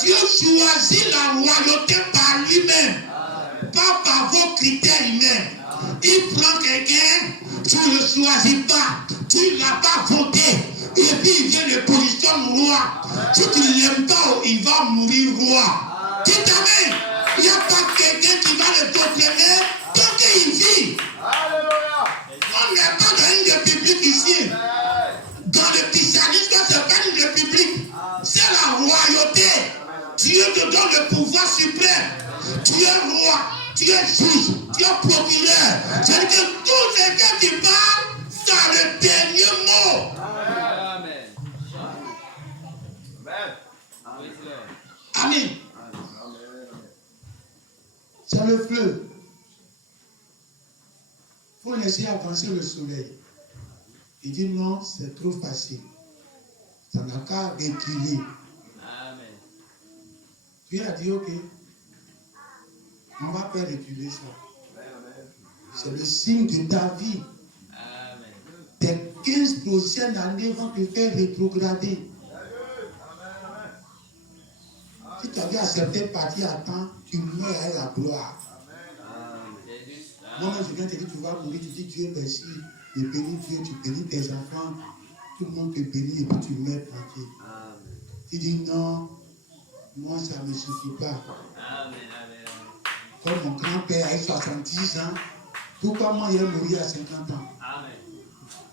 Dieu choisit la royauté par lui-même, pas par vos critères humains. Il prend quelqu'un, tu ne le choisis pas, tu ne l'as pas voté, et puis il vient le positionner roi. Si tu ne l'aimes pas, il va mourir roi. Dites Amen. Il n'y a pas quelqu'un qui va le proclamer tant qu'il vit. On n'est pas dans une république ici. Dans le christianisme, ce n'est pas une république. C'est la royauté. Dieu te donne le pouvoir suprême. Tu es roi, tu es juge, tu es procureur. C'est-à-dire que tout ce que tu parles, c'est le dernier mot. Amen. Amen. C'est le feu. Il faut laisser avancer le soleil. Il dit non, c'est trop facile. Ça n'a qu'à reculer. Amen. Dieu a dit ok. On va faire reculer ça. C'est le signe de ta vie. Amen. Tes 15 prochaines années vont te faire rétrograder. Si tu avais accepté de partir à temps, tu meurs à la gloire. Moi-même, je viens te dire, tu vas mourir, tu dis Dieu merci, je bénis Dieu, tu bénis tes enfants, tout le monde te bénit et puis tu meurs tranquille. Tu dis non, moi ça ne me suffit pas. Comme mon grand-père a eu 70 ans, pourquoi moi il est mort à 50 ans?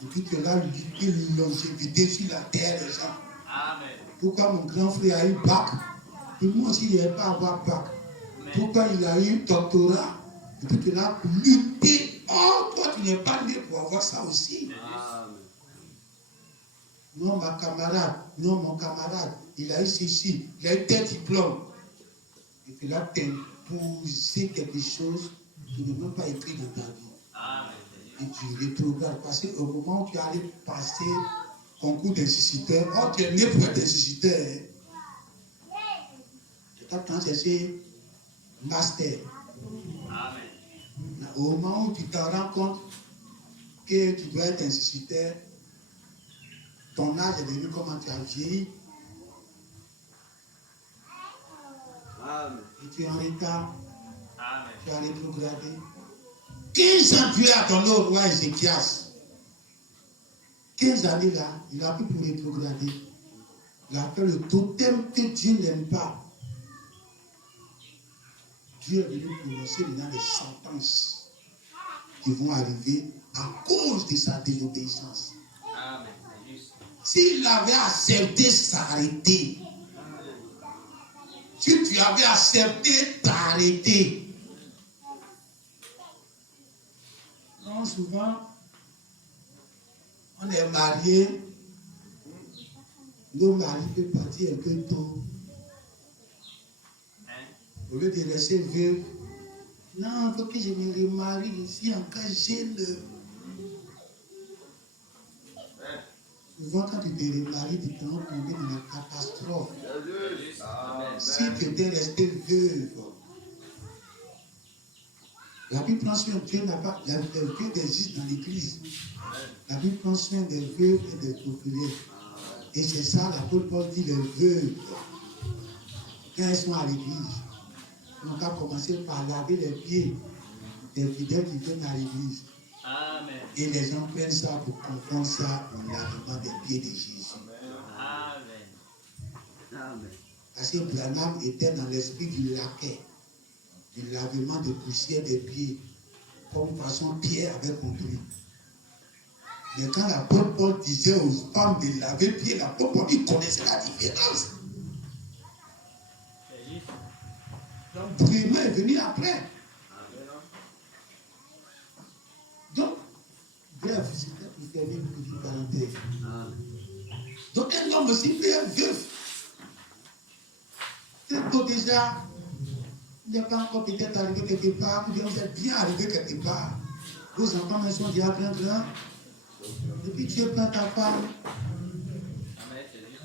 Et puis tu as une longévité sur la terre des gens. Amen. Pourquoi mon grand frère a eu bac? Et moi aussi, il n'avait pas avoir bac. Pourquoi il a eu doctorat? Et puis tu l'as lutté. Oh, toi, tu n'es pas né pour avoir ça aussi. Amen. Non, ma camarade, non, mon camarade, il a eu ceci, il a eu tel diplôme. Et puis là, t'imposer quelque chose qui n'est même pas écrit dans ta vie. Amen. Et tu rétrogrades. Parce qu'au moment où tu allais passer concours d'instituteur, oh, tu es né pour être instituteur. Tu as quand cherché master. Amen. Au moment où tu t'en rends compte que tu dois être instituteur, ton âge est devenu comment tu as vieilli. Amen. Et tu es en retard, Amen. tu as rétrogradé. 15 ans tu as donné au roi Ézéchias. 15 années là, il a pu pour rétrograder. Il a fait le totem que Dieu n'aime pas. Dieu est venu prononcer maintenant des sentences qui vont arriver à cause de sa désobéissance. Amen. C'est juste. S'il avait accepté s'arrêter, si tu avais accepté t'arrêter, non, souvent, on est marié, nos maris peuvent partir un peu tôt. Au lieu de rester vieux, non, il faut que je me remarie, je suis encore jeune. Souvent, quand tu te remaries, tu te rends compte de la catastrophe. Amen. Si tu étais resté veuve, la Bible prend soin, Dieu n'a pas, il y a des veuves existent dans l'église. La Bible prend soin des veuves et des orphelins. Et c'est ça, l'apôtre Paul dit les veuves, quand elles sont à l'église, on va commencer par laver les pieds des fidèles qui viennent à l'église. Amen. Et les gens prennent ça pour comprendre ça au lavement des pieds de Jésus. Amen. Amen. Parce que Branham était dans l'esprit du laquais, du lavement de poussière des pieds, comme façon Pierre avait compris. Mais quand l'apôtre Paul disait aux femmes de laver les pieds, l'apôtre Paul il connaissait la différence. C'est juste. Donc, Bruno est venu après. Donc, bref, c'était pour fermer une petite parenthèse. Donc, un homme aussi peut être veuf. Très tôt déjà, il n'est pas encore peut-être arrivé quelque part, ou bien vous êtes bien arrivé quelque part. Vos enfants sont déjà grands. Et puis Dieu prend ta femme. Amen. C'est juste.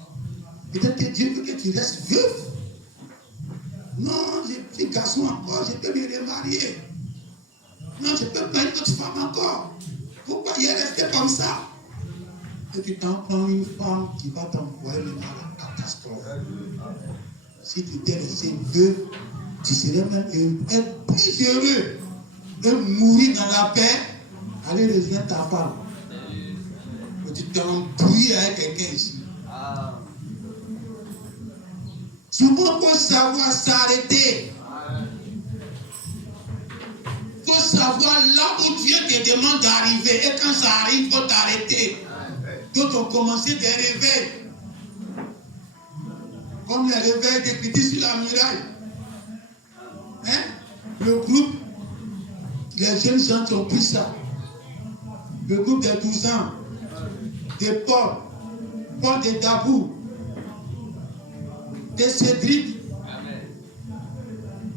Peut-être que Dieu veut que tu restes veuf. Non, je suis garçon encore, je peux me remarier. Non, je peux pas une autre femme encore. Pourquoi il est resté comme ça? Et tu t'en prends une femme qui va t'envoyer maintenant à la catastrophe. Si tu t'es resté veuf, tu serais même être plus heureux de mourir dans la paix, aller rejoindre ta femme. Et tu t'embrouilles avec quelqu'un ici. Souvent, il faut savoir s'arrêter. Il faut savoir là où Dieu te demande d'arriver. Et quand ça arrive, il faut t'arrêter. D'autres ont commencé des réveils. Comme les réveils décrits sur la muraille. Hein? Le groupe, les jeunes gens qui ont pris ça. Le groupe des 12 ans, de Paul de Dabou, de Cédric,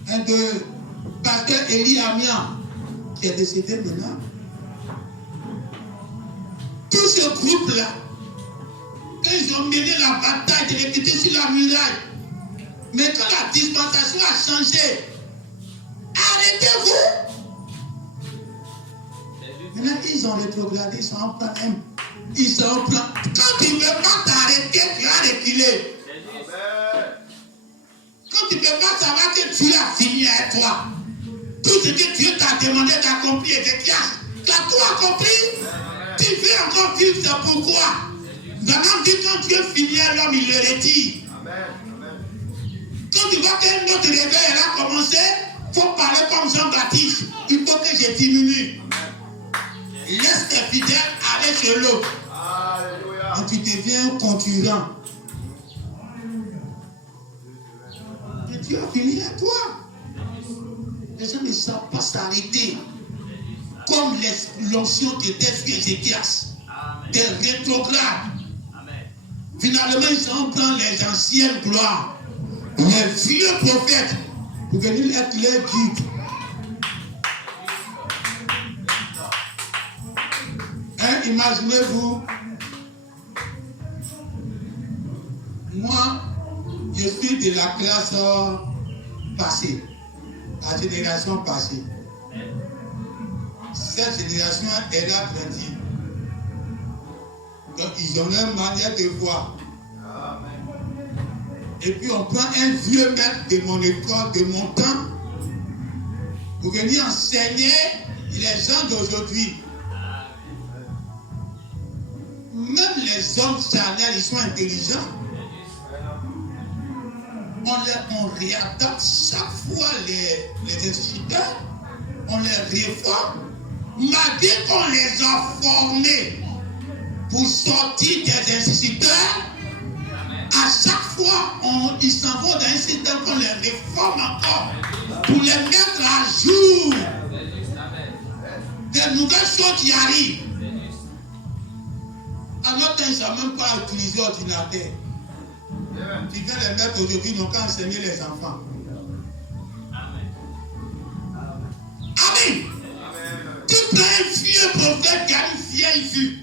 et de Pasteur Eli Amian, qui est décédé maintenant. Tout ce groupe-là, quand ils ont mené la bataille de l'équité sur la muraille, mais quand la dispensation a changé, arrêtez-vous! Maintenant, ils ont rétrogradé, ils sont en plan M. Ils sont en plan. Quand tu ne veux pas t'arrêter, tu as reculé. Quand tu ne peux pas savoir que Dieu a fini avec toi, tout ce que Dieu t'a demandé d'accomplir, Ézéchias, tu as tout accompli. Tu veux encore vivre, c'est pourquoi. Maintenant, dit quand Dieu finit, l'homme, il le retire. Quand tu vois qu'un autre réveil a commencé, il faut parler comme Jean-Baptiste. Il faut que je diminue. laisse tes fidèles aller chez l'autre. Et tu deviens concurrent. Et tu as fini à toi. Les gens ne savent pas s'arrêter. Comme l'onction qui était sur Ézéchias. Des rétrogrades. Finalement, ils s'en prennent les anciennes gloires. Les vieux prophètes. Pour venir être les guides. Hein, imaginez-vous. Moi, je suis de la classe passée. La génération passée. Cette génération, elle a grandi. Donc, ils ont leur manière de voir. Et puis, on prend un vieux maître de mon école, de mon temps, pour venir enseigner les gens d'aujourd'hui. Même les hommes charnels, ils sont intelligents. On réadapte chaque fois les instituteurs. On les réforme. Malgré qu'on les a formés pour sortir des instituteurs, à chaque fois, ils s'en vont dans un système qu'on les réforme encore pour les mettre à jour. Des nouvelles choses qui arrivent. À notre temps, ils ne savent même pas utiliser l'ordinateur. Tu viens les mettre aujourd'hui, ils n'ont qu'à enseigner les enfants. Amen. Tu prends un vieux prophète qui a une vieille vue.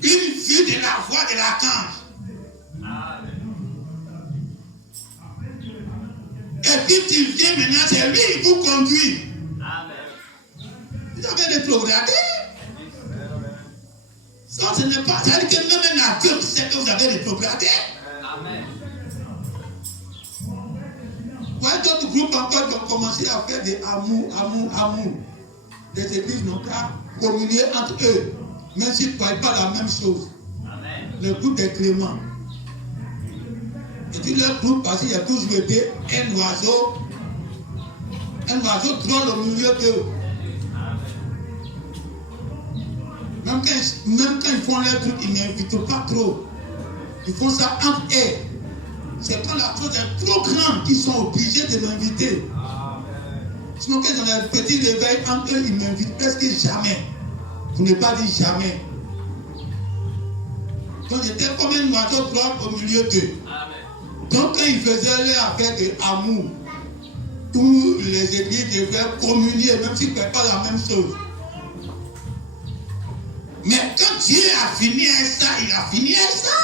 Une vue de la voix de l'archange. Et puis tu viens maintenant, c'est lui qui vous conduit. Vous avez rétrogradé. Ça, ce n'est pas. Ça veut dire que même un adulte sait que vous avez rétrogradé. Amen. Ouais, d'autres groupes encore ont commencé à faire des amours. Les églises n'ont qu'à communier entre eux, même s'ils ne croient pas la même chose. Amen. Le groupe des cléments. Et tout leur groupe, parce qu'il y a toujours été un oiseau drôle au milieu d'eux. Même quand ils font leur truc, ils n'invitent pas trop. Ils font ça entre eux. C'est quand la chose est trop grande qu'ils sont obligés de m'inviter. Sinon, quand ils ont un petit réveil entre eux, ils m'invitent presque jamais. Pour ne pas dire jamais. Donc j'étais comme un oiseau drôle au milieu d'eux. Donc quand ils faisaient leur affaire d'amour, où les églises devaient communier, même s'ils ne faisaient pas la même chose. Mais quand Dieu a fini avec ça, il a fini avec ça.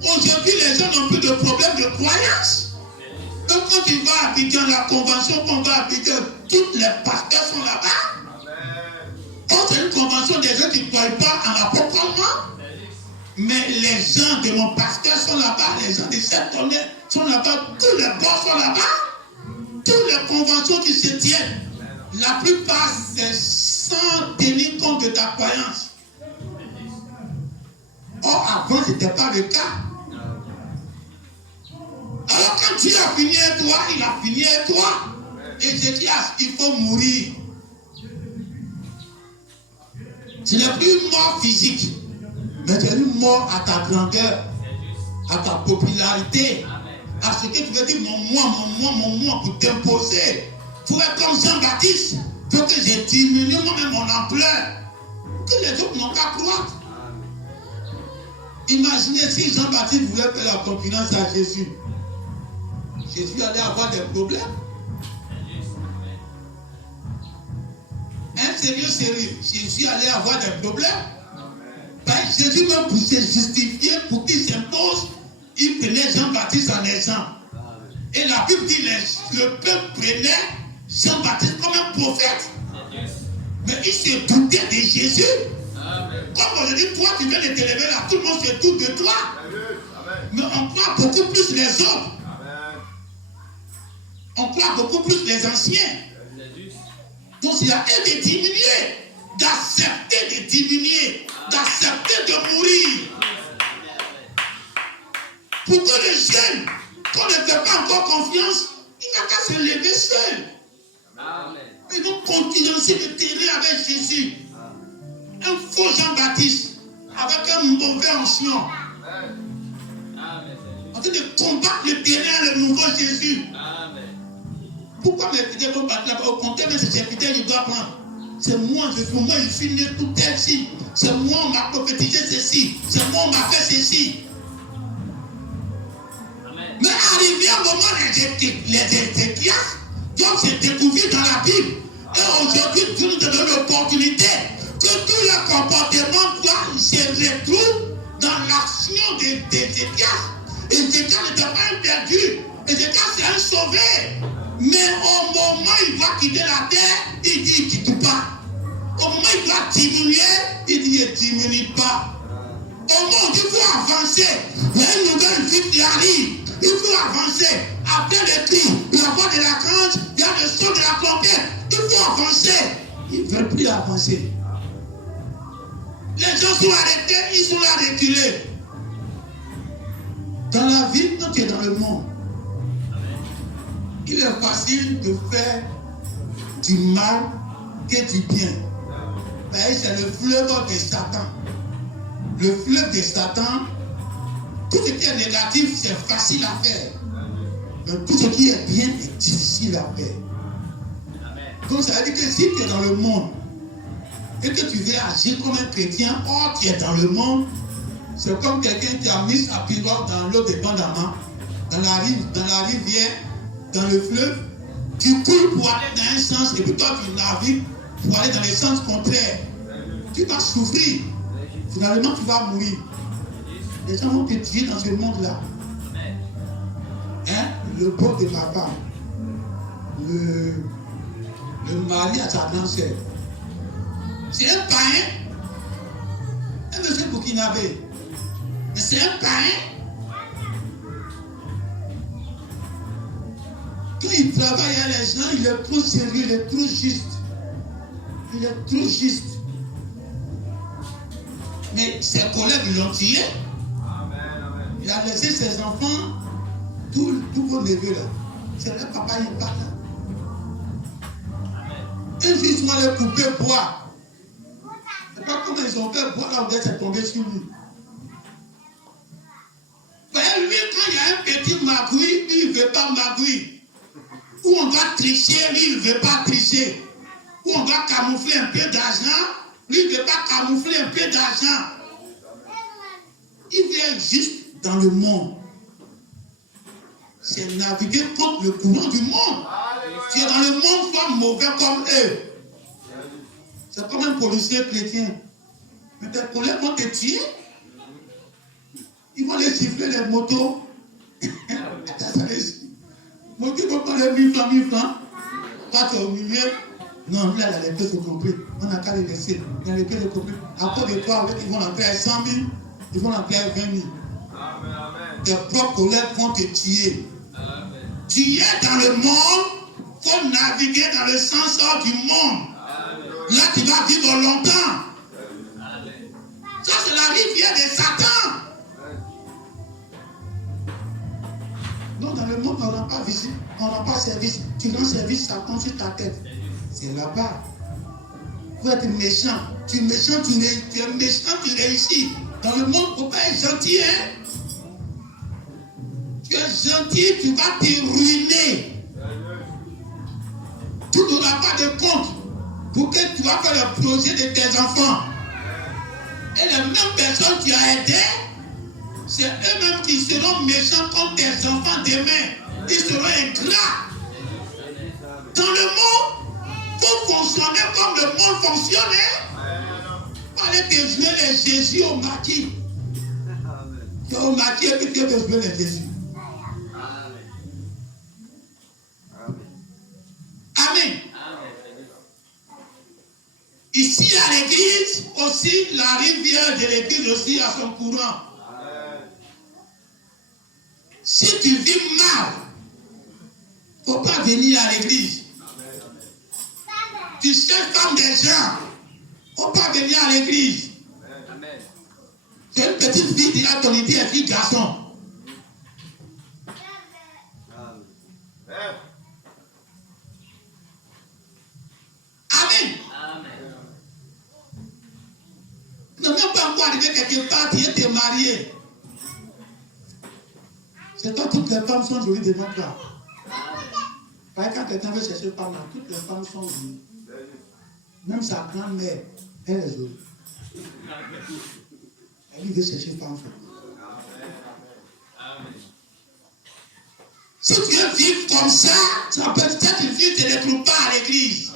Aujourd'hui, les gens n'ont plus de problème de croyance. Donc quand tu vas à Abidjan, la convention qu'on va à Abidjan, tous les pasteurs sont là-bas. C'est une convention des gens qui ne croient pas en l'apocalypse. Mais les gens de mon pasteur sont là-bas, les gens de cette tournée sont là-bas, tous les bords sont là-bas. Toutes les conventions qui se tiennent, la plupart c'est sans tenir compte de ta croyance. Or, avant, ce n'était pas le cas. Alors, quand Dieu a fini avec toi, il a fini avec toi. Et je dis, il faut mourir. Ce n'est plus une mort physique, mais c'est une mort à ta grandeur, à ta popularité, à ce que tu veux dire, mon moi, pour t'imposer. Il faut être comme Jean-Baptiste. Il faut que je diminue moi-même mon ampleur. Que les autres n'ont qu'à croire. Imaginez si Jean-Baptiste voulait faire la concurrence à Jésus. Jésus allait avoir des problèmes. Un sérieux, Jésus allait avoir des problèmes. Jésus même pour se justifier, pour qu'il s'impose, il prenait Jean-Baptiste en exemple. Et la Bible dit que le peuple prenait Jean-Baptiste comme un prophète. Mais il se doutait de Jésus. Comme on dit, toi tu viens de te lever là, tout le monde se doute de toi. Mais on croit beaucoup plus les autres. On croit beaucoup plus les anciens. Donc il y a un de diminuer, d'accepter de diminuer, d'accepter de mourir. Pour que les jeunes, qu'on ne fait pas encore confiance, il n'a qu'à se lever seul. Ils vont concurrencer le terrain avec Jésus. Un faux Jean-Baptiste avec un mauvais ancien. En train de combattre le dernier, le nouveau Jésus. Pourquoi mes fidèles vont battre là-bas? Au contraire, mais c'est ces fidèles qui doivent prendre. C'est moi, je suis né tout ainsi. C'est moi, on m'a prophétisé ceci. C'est moi, on m'a fait ceci. Amen. Mais arrivé un moment, les Ézéchias, donc c'est découvert dans la Bible. Et aujourd'hui, Dieu nous donne l'opportunité que tous les comportements se retrouvent dans l'action d'Ézéchias. Ézéchias n'était pas un perdu. Ézéchias, c'est un sauvé. Mais au moment où il va quitter la terre, il dit qu'il ne quitte pas. Au moment où il doit diminuer, il dit qu'il ne diminue pas. Au moment où il faut avancer, il y a une nouvelle vie qui arrive. Il faut avancer. Après le cri, la voix de la crainte, il y a le son de la conquête. Il faut avancer. Ils ne veulent plus avancer. Les gens sont arrêtés, ils sont là reculés. Dans la vie, quand tu es dans le monde, il est facile de faire du mal que du bien. C'est le fleuve de Satan. Le fleuve de Satan, tout ce qui est négatif, c'est facile à faire. Mais tout ce qui est bien est difficile à faire. Donc ça veut dire que si tu es dans le monde et que tu veux agir comme un chrétien, or tu es dans le monde, c'est comme quelqu'un qui a mis sa pirogue dans l'eau dépendamment, dans la rivière, dans le fleuve, tu cours pour aller dans un sens et puis toi tu navigues pour aller dans le sens contraire. Tu vas souffrir. Finalement, tu vas mourir. Les gens vont te tuer dans ce monde-là. Hein? Le beau de papa, le mari à sa grande sœur. C'est un païen. Un monsieur burkinabé. Mais c'est un païen. Quand il travaille à les gens, il est trop sérieux, il est trop juste. Il est trop juste. Mais ses collègues l'ont tué. Il a laissé ses enfants, tous vos neveux là. C'est le papa, il part là. Un jour, ils sont allés couper bois. C'est pas comment ils ont fait bois là où c'est tombé sur lui. Mais lui, quand il y a un petit magouille, lui, il ne veut pas magouille. Ou on va tricher, lui, il ne veut pas tricher. Ou on va camoufler un peu d'argent, lui, il ne veut pas camoufler un peu d'argent. Il vient juste dans le monde. C'est naviguer contre le courant du monde. Tu es dans le monde, sois mauvais comme eux. C'est comme un policier chrétien. Mais tes collègues vont te tuer. Ils vont les siffler les motos. Moi qui veux pas les 1000 francs, 1000 francs. Toi tu es au milieu. Non, là, les deux sont compris. On n'a qu'à les laisser. Il y a les deux sont compris. Après de toi, ils vont en faire 100 000. Ils vont en faire 20 000. Tes propres collègues vont te tuer. Tu es dans le monde, il faut naviguer dans le sens du monde. Là, tu vas vivre longtemps. Ça, c'est la rivière de Satan. Non, dans le monde, on n'a pas visite, on n'a pas service. Tu rends service, ça tombe sur ta tête. C'est là-bas. Il faut être méchant. Tu es méchant, tu réussis. Dans le monde, il ne faut pas être gentil, hein? Tu es gentil, tu vas te ruiner. Tu n'auras pas de compte pour que tu vas faire le projet de tes enfants. Et les mêmes personnes qui ont aidé, c'est eux-mêmes qui seront méchants contre tes enfants demain. Ils seront ingrats. Dans le monde, il faut fonctionner comme le monde fonctionne. Allez te jouer les Jésus au maquis. Tu es au maquis et puis tu veux jouer les Jésus. Amen. Ici à l'église, aussi la rivière de l'église aussi a son courant. Si tu vis mal, il ne faut pas venir à l'église. Tu cherches comme des gens, il ne faut pas venir à l'église. C'est une petite fille qui a ton idée, un petit garçon. Amen. arriver quelque part, tu es marié. C'est toi, toutes les femmes sont jolies devant toi. Parce que quand quelqu'un veut chercher une femme, là, toutes les femmes sont jolies. Même sa grand-mère, elle est jolie. Elle veut chercher une femme. Si tu veux vivre comme ça peut être une fille ne te retrouve pas à l'église.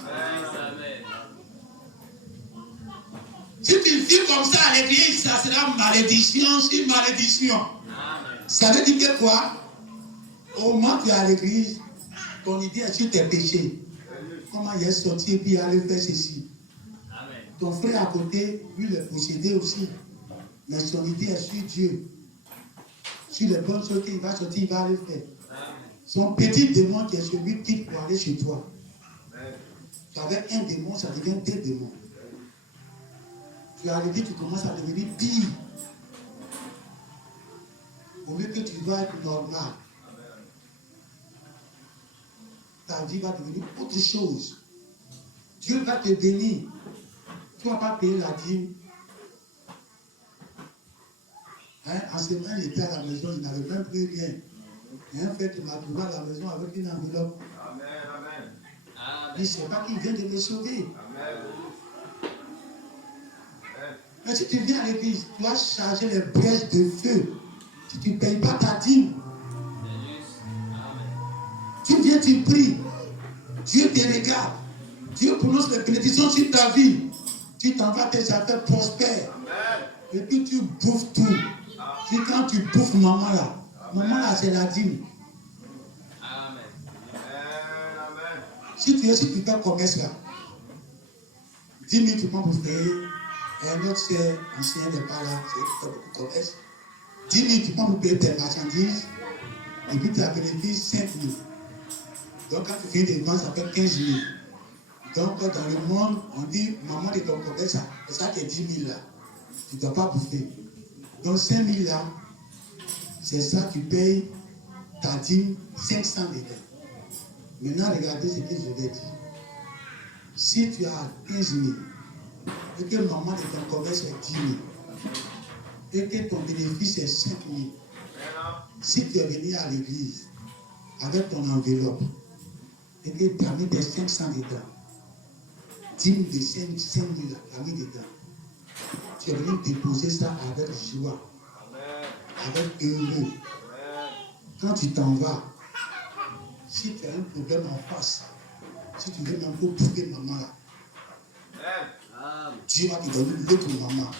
Si tu vis comme ça à l'église, ça sera malédiction sur malédiction. Ça veut dire que quoi? Au moment où tu es à l'église, ton idée est sur tes péchés. Comment il est sorti et puis il allait faire ceci. Ton frère à côté, lui, il est possédé aussi. Mais son idée est sur Dieu. Sur les bonnes choses qu'il va sortir, il va aller faire. Son petit démon qui est celui qui pour aller chez toi. Avec un démon, ça devient deux démons. Tu es arrivé, tu commences à devenir pire. Au lieu que tu vas être normal. Ta vie va devenir autre chose. Dieu va te bénir. Tu ne vas pas payer la dîme. En ce moment, j'étais à la maison, je n'avais même plus rien. Et en fait, il m'a trouvé à la maison avec une enveloppe. Amen. Il ne sait pas qu'il vient de me sauver. Amen. Mais si tu viens à l'église, tu dois charger les braises de feu. Si tu ne payes pas ta dîme, tu viens, tu pries. Dieu te regarde. Dieu prononce les bénédictions sur ta vie. Tu t'en vas, tes affaires prospères. Et puis tu bouffes tout. Puis quand tu bouffes maman là, c'est la dîme. Amen. Si tu fais commerce là, 10 000 tu prends pour payer. Et un autre c'est ancien n'est pas là, c'est beaucoup de commerce. 10 000 tu prends pour payer tes marchandises. Et puis tu as bénéfice 5 000. Donc quand tu finis de vendre, ça fait 15 000. Donc dans le monde, on dit, maman de ton commerce, c'est ça qui est 10 000 là. Tu ne dois pas bouffer. Donc 5 000 là, c'est ça tu payes ta dîme 500 dedans. Maintenant, regardez ce que je vais dire. Si tu as 15 000 et que maman de ton commerce est 10 000 et que ton bénéfice est 5 000, si tu es venu à l'église avec ton enveloppe et que tu as mis tes 500 dedans, dîme de 5 000 là, tu as mis dedans. Tu es venu déposer ça avec joie, avec heureux. Quand tu t'en vas, si tu as un problème en face, si tu veux même pas bouffer maman là, Dieu va te donner l'autre maman.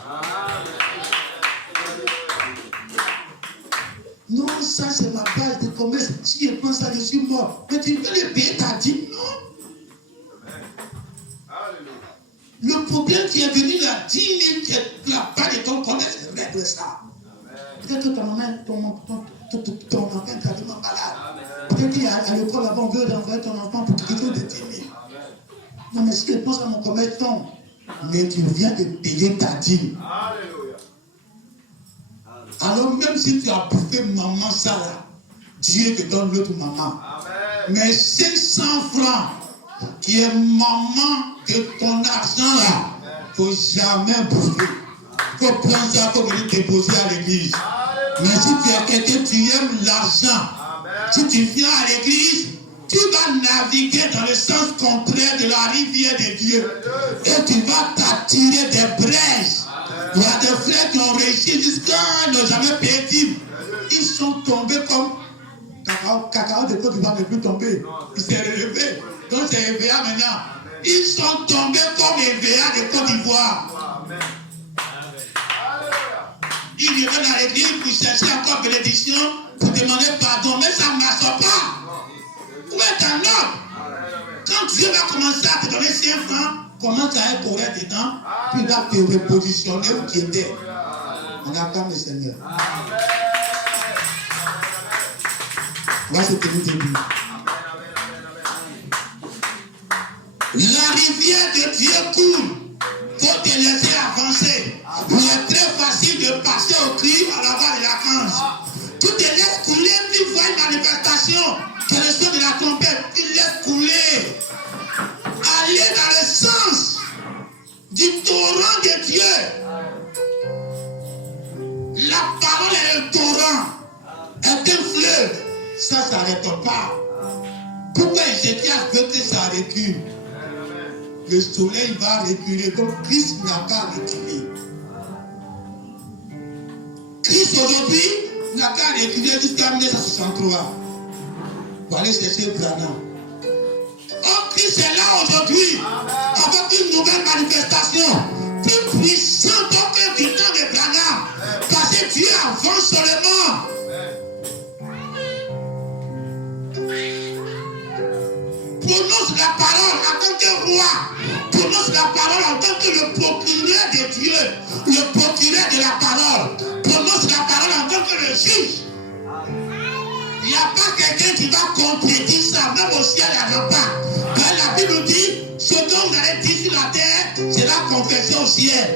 Non, ça c'est ma base de commerce. Si je pense à je suis mort, mais tu peux le payer ta dîme, non? Le problème qui est venu là, 10 000 qui est la base de ton commerce, règle ça. Peut-être que ton enfant est gravement malade. Peut-être qu'à l'école là-bas, on veut envoyer ton enfant pour quelque chose de 10 000. Non, mais si tu penses à mon commerce, non. Mais tu viens de payer ta dîme. Alors même si tu as bouffé maman ça là, Dieu te donne l'autre maman. Mais 500 francs qui est maman de ton argent là, il ne faut jamais bouffer. Il faut prendre ça pour venir déposer à l'église. Mais si tu es quelqu'un, tu aimes l'argent. Si tu viens à l'église, tu vas naviguer dans le sens contraire de la rivière de Dieu. Et tu vas t'attirer des brèches. Il y a des frères qui ont réussi jusqu'à ils n'ont jamais payé. Ils sont tombés comme cacao de Côte d'Ivoire ne plus tomber. Il s'est relevé. Donc c'est EVA maintenant. Ils sont tombés comme EVA de Côte d'Ivoire. Ils viennent à l'église pour chercher encore bénédiction, pour demander pardon, mais ça ne marche pas. Où est un homme? Quand Dieu va commencer à te donner 5 francs, commence à être correct dedans, puis il va te repositionner où tu étais. On acclame le Seigneur. On va se tenir debout. La rivière de Dieu coule. Il faut te laisser avancer. Il est très facile de passer au cri à la voix de l'archange. Tu te laisses couler, tu vois une manifestation. C'est le son de la trompette. Tu laisses couler. Aller dans le sens du torrent de Dieu. La parole est un torrent, est un fleuve. Ça ne s'arrête pas. Pourquoi Ézéchias veut que ça recule? Le soleil va reculer comme Christ n'a pas reculé. Christ aujourd'hui n'a qu'à reculer jusqu'à 1963 pour aller chercher Branham. Oh, Christ est là aujourd'hui avec une nouvelle manifestation plus puissante que du temps de Branham. Parce que Dieu avance seulement. Prononce la parole en tant que roi. Prononce la parole en tant que le procureur de Dieu. Le procureur de la parole. Prononce la parole en tant que le juge. Il n'y a pas quelqu'un qui va contredire ça, même au ciel, il n'y en a pas. Quand la Bible dit, ce dont vous allez dire sur la terre, c'est la confession au ciel.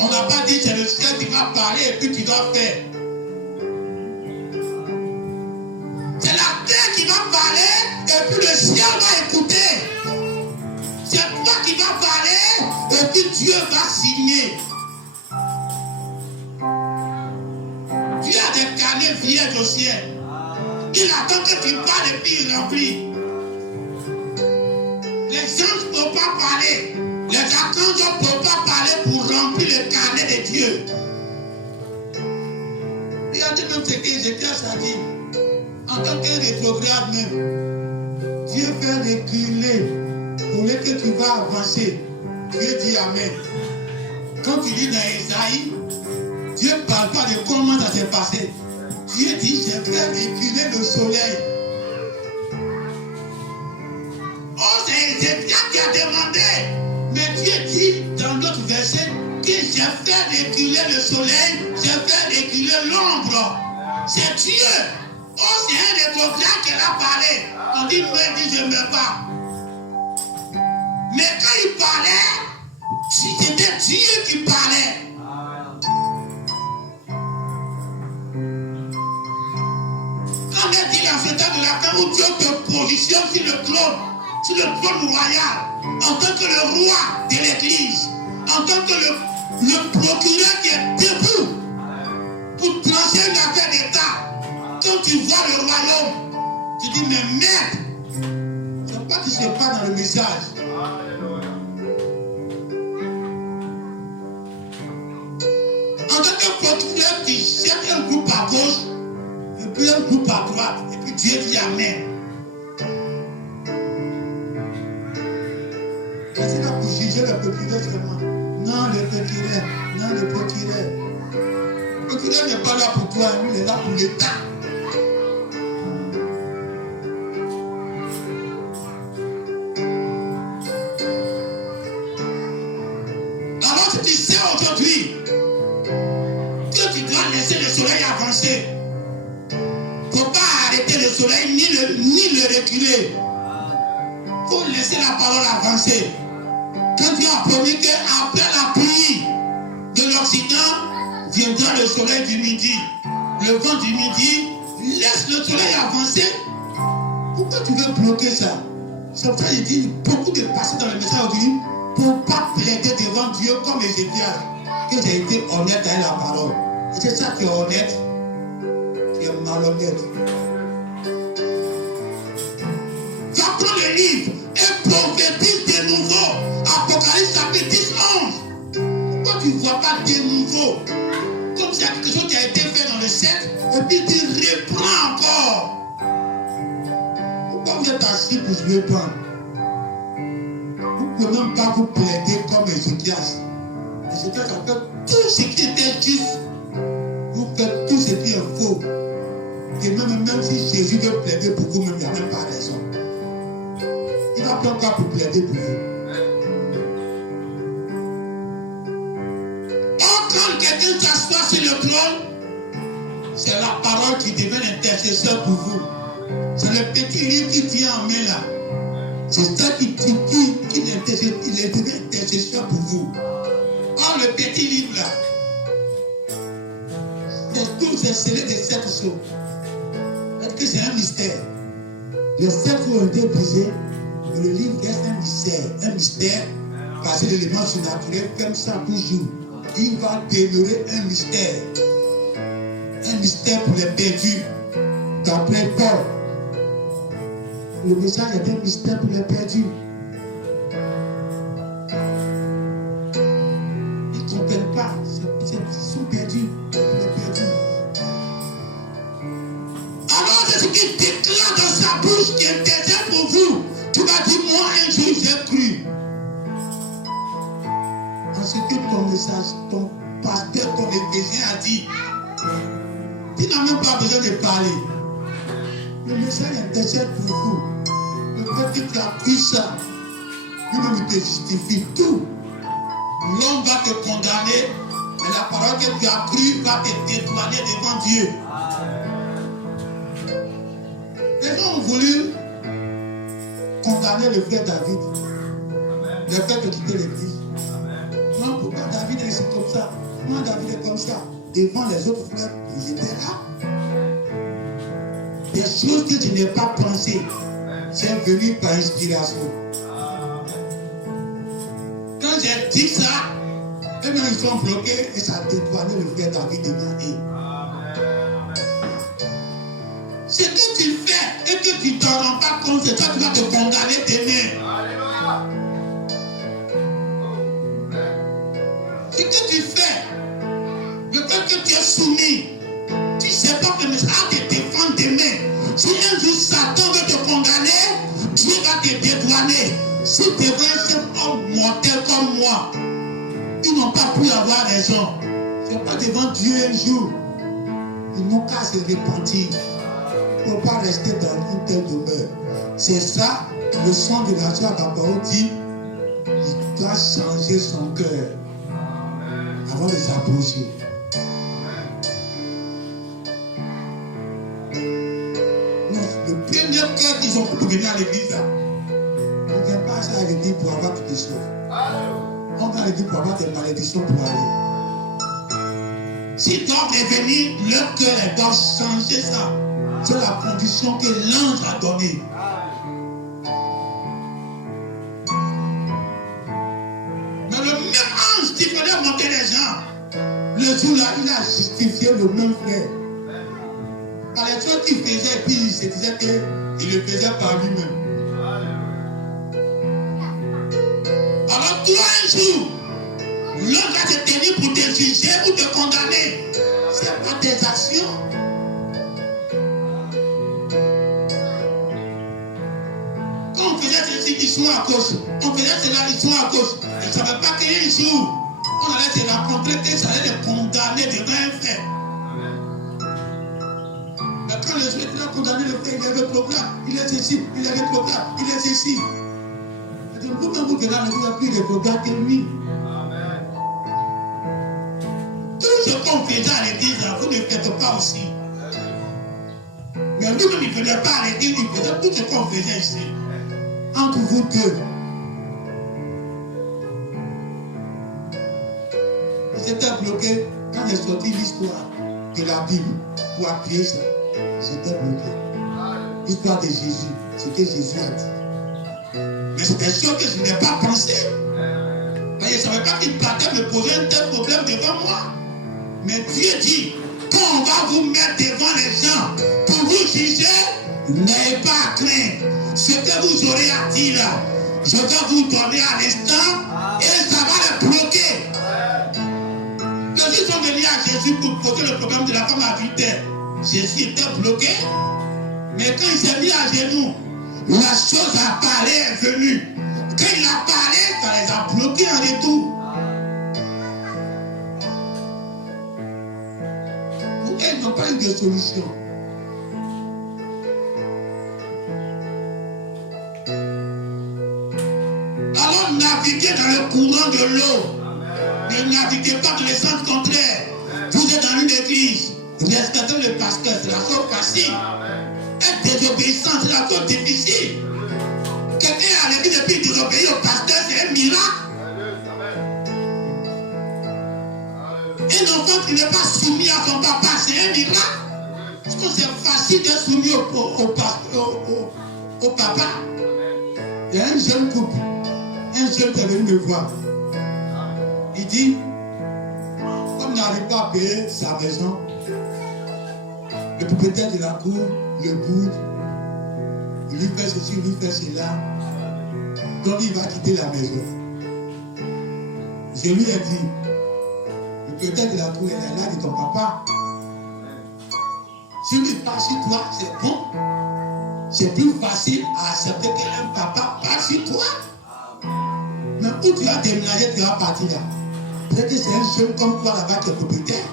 On n'a pas dit c'est le ciel qui va parler et puis tu dois faire. C'est la terre qui va parler et puis le ciel va écouter. C'est toi qui vas parler et puis Dieu va signer. Dieu a des carnets vierges au ciel. Il attend que tu parles et puis il remplit. Les anges ne peuvent pas parler. Les archanges ne peuvent pas parler pour remplir le carnet de Dieu. Regardez même ce que Ézéchias a dit. En tant que rétrograde même, Dieu fait reculer pour que tu vas avancer. Dieu dit Amen. Quand tu lis dans Esaïe, Dieu ne parle pas de comment ça s'est passé. Dieu dit, j'ai fait reculer le soleil. Oh, c'est Ézéchias qui a demandé. Mais Dieu dit dans d'autres versets que j'ai fait reculer le soleil, j'ai fait reculer l'ombre. C'est Dieu. Oh, c'est un rétrograde qui a parlé. On dit, mais il dit, je ne meurs pas. Mais quand il parlait, c'était Dieu qui parlait. Quand on dit dans ce temps de la terre où Dieu te positionne sur le trône royal, en tant que le roi de l'église, en tant que le procureur qui est debout pour trancher une affaire d'État. Quand tu vois le royaume, tu dis, mais merde, c'est pas que ce n'est pas dans le message. En tant que procureur, tu cherches un groupe à gauche, et puis un groupe à droite, et puis Dieu dit Amen. C'est là pour juger le procureur seulement. Non, le procureur, non, le procureur. Le procureur n'est pas là pour toi, il est là pour l'État. Aujourd'hui, que tu dois laisser le soleil avancer. Il ne faut pas arrêter le soleil ni le reculer. Il faut laisser la parole avancer. Quand Dieu a promis qu'après la pluie de l'Occident, viendra le soleil du midi. Le vent du midi, laisse le soleil avancer. Pourquoi tu veux bloquer ça? C'est pour ça qu'il dit beaucoup de passages dans le message aujourd'hui. Pour ne pas plaider devant Dieu comme Ézéchias, que j'ai été honnête avec la parole. Et c'est ça qui est honnête, qui est malhonnête. Va prendre le livre et prophétise de nouveau. Apocalypse chapitre 10, 11. Pourquoi tu ne vois pas de nouveau? Comme c'est quelque chose qui a été fait dans le 7, et puis tu reprends encore. Pourquoi vous êtes assis pour se reprendre? Vous ne pouvez même pas vous plaider comme Ézéchias. Ézéchias a fait tout ce qui était juste. Vous faites tout ce qui est faux. Et même si Jésus veut plaider pour vous, même il n'y a même pas raison. Il va pas encore pour plaider pour vous. Or, quand quelqu'un s'assoit sur le trône, c'est la parole qui devient l'intercesseur pour vous. C'est le petit livre qui tient en main là. C'est ça qui est devenu intercesseur pour vous. Or, le petit livre là, c'est tout, c'est scellé de 7 sceaux. Parce que c'est un mystère. Les 7 sceaux ont été brisés, mais le livre reste un mystère. Un mystère, parce que l'élément surnaturel ferme ça toujours. il va demeurer un mystère. Un mystère pour les perdus. D'après Paul, le message est un mystère pour les perdus. Ils ne comprennent pas. Ils sont perdus. Les perdus. Alors, c'est ce qu'il déclare dans sa bouche qui intercède pour vous. Tu vas dire, moi, un jour, j'ai cru. En ce que ton message, ton pasteur, ton éphésien a dit, tu n'as même pas besoin de parler. Le message intercède pour vous. Le fait que tu as cru ça, lui-même te justifie tout. L'homme va te condamner, mais la parole que tu as cru va te dédouaner devant Dieu. Les gens ont voulu condamner le frère David. Le fait de quitter l'église. Non, pourquoi David est ainsi comme ça? Pourquoi David est comme ça? Devant les autres frères, ils étaient là. Des choses que je n'ai pas pensées, c'est venu par inspiration. Quand j'ai dit ça, eux-mêmes ils sont bloqués et ça a détourné le frère David devant eux. Ce que tu fais et que tu ne t'en rends pas compte, c'est toi qui vas te condamner demain. Ce que tu fais, le fait que tu es soumis, tu ne sais pas que ça va te défendre demain. Si un jour Satan veut te condamner, Dieu va te dédouaner. Si tu es un homme mortel comme moi, ils n'ont pas pu avoir raison. Ce n'est pas devant Dieu un jour. Ils n'ont qu'à se repentir. Il ne faut pas rester dans une telle demeure. C'est ça, le sang de la joie, la parole dit, il doit changer son cœur avant de s'approcher. Le premier cœur qu'ils ont pour venir à l'église, on ne vient pas à l'église pour avoir quelque chose. On va à l'église pour avoir des malédictions pour aller. S'ils doivent revenir, leur cœur, ils doivent changer ça. C'est la condition que l'ange a donnée. Mais le même ange qui faisait monter les gens, le jour-là, il a justifié le même frère. Par les choses qu'il faisait, et puis il se disait qu'il le faisait par lui-même. Alors toi, un jour, l'homme va te tenir pour te juger ou te condamner. C'est pas tes actions. Quand on faisait ceci, ils sont à gauche. On faisait cela, ils sont à gauche. Ils ne savaient pas qu'un jour, on allait se rencontrer et ça allait les condamner devant un fait. Mais quand le juge a condamné le fait, il avait le programme, il est ceci, il avait le programme, il est ceci. Vous-même vous regardez, vous avez pris le programme que lui. Tout ce qu'on faisait à l'église, vous ne faites pas aussi. Mais lui-même, il ne faisait pas à l'église, il faisait tout ce qu'on faisait ici. Entre vous deux. Ils étaient bloqués quand j'ai sorti l'histoire de la Bible pour appuyer ça. J'étais bloqué. L'histoire de Jésus, ce que Jésus a dit. Mais c'est des choses que je n'ai pas pensé. Mais je ne savais pas qu'il partait me poser un tel problème devant moi. Mais Dieu dit, quand on va vous mettre devant les gens pour vous juger, n'ayez pas à craindre. Ce que vous aurez à dire là, je vais vous donner à l'instant et ça va les bloquer. Quand ils sont venus à Jésus pour poser le problème de la femme adultère, Jésus était bloqué. Mais quand il s'est mis à genoux, la chose à parler est venue. Quand il a parlé, ça les a bloqués en retour. Pour eux, ils n'ont pas eu de solution. Alors naviguez dans le courant de l'eau. Ne naviguez pas dans les sens contraires. Vous êtes dans une église. Respectez le pasteur, c'est la chose facile. Être désobéissant, c'est la chose difficile. Quelqu'un à l'église et puis désobéir au pasteur, c'est un miracle. Un enfant qui n'est pas soumis à son papa, c'est un miracle. Parce que c'est facile d'être soumis au papa. Il y a un jeune couple. Un jeune qui est venu me voir. Il dit, n'arrive pas à payer sa maison, le propriétaire de la cour le boude, il lui fait ceci, il lui fait cela. Donc il va quitter la maison. Je lui ai dit, le propriétaire de la cour est là de ton papa. Si lui passe sur toi, c'est bon. C'est plus facile à accepter qu'un papa passe sur toi. Mais où tu as déménagé, tu vas partir là. Peut-être que c'est un jeune comme toi là-bas qui est propriétaire.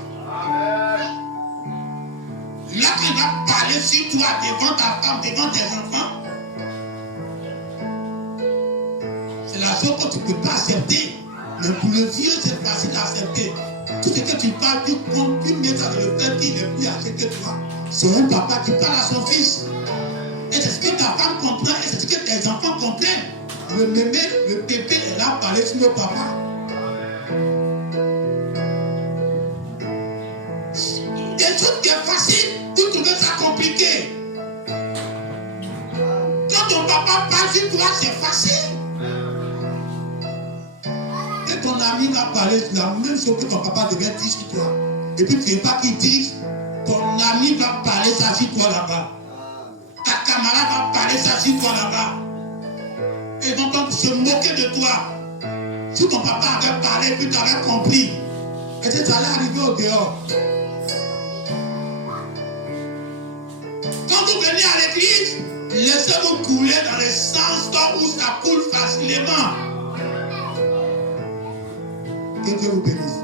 Là, tu vas parler sur toi devant ta femme, devant tes enfants. C'est la chose que tu ne peux pas accepter. Mais pour le vieux, c'est facile à accepter. Tout ce que tu parles, tu mets ça dans le fait qu'il est plus âgé que toi. C'est un papa qui parle à son fils. Et c'est ce que ta femme comprend, et c'est ce que tes enfants comprennent. Le mémé, le pépé, elle a parlé sur le papa. Des trucs qui sont faciles, vous trouvez ça compliqué. Quand ton papa parle sur toi, c'est facile. Et ton ami va parler sur la même chose que ton papa devait dire sur toi. Et puis tu ne veux pas qu'il dise, ton ami va parler ça sur toi là-bas. Ta camarade va parler ça sur toi là-bas. Ils vont donc se moquer de toi. Si ton papa avait parlé, puis tu avais compris, est-ce que tu allais arriver au dehors? Quand vous venez à l'église, laissez-vous couler dans le sens où ça coule facilement. Que Dieu vous bénisse.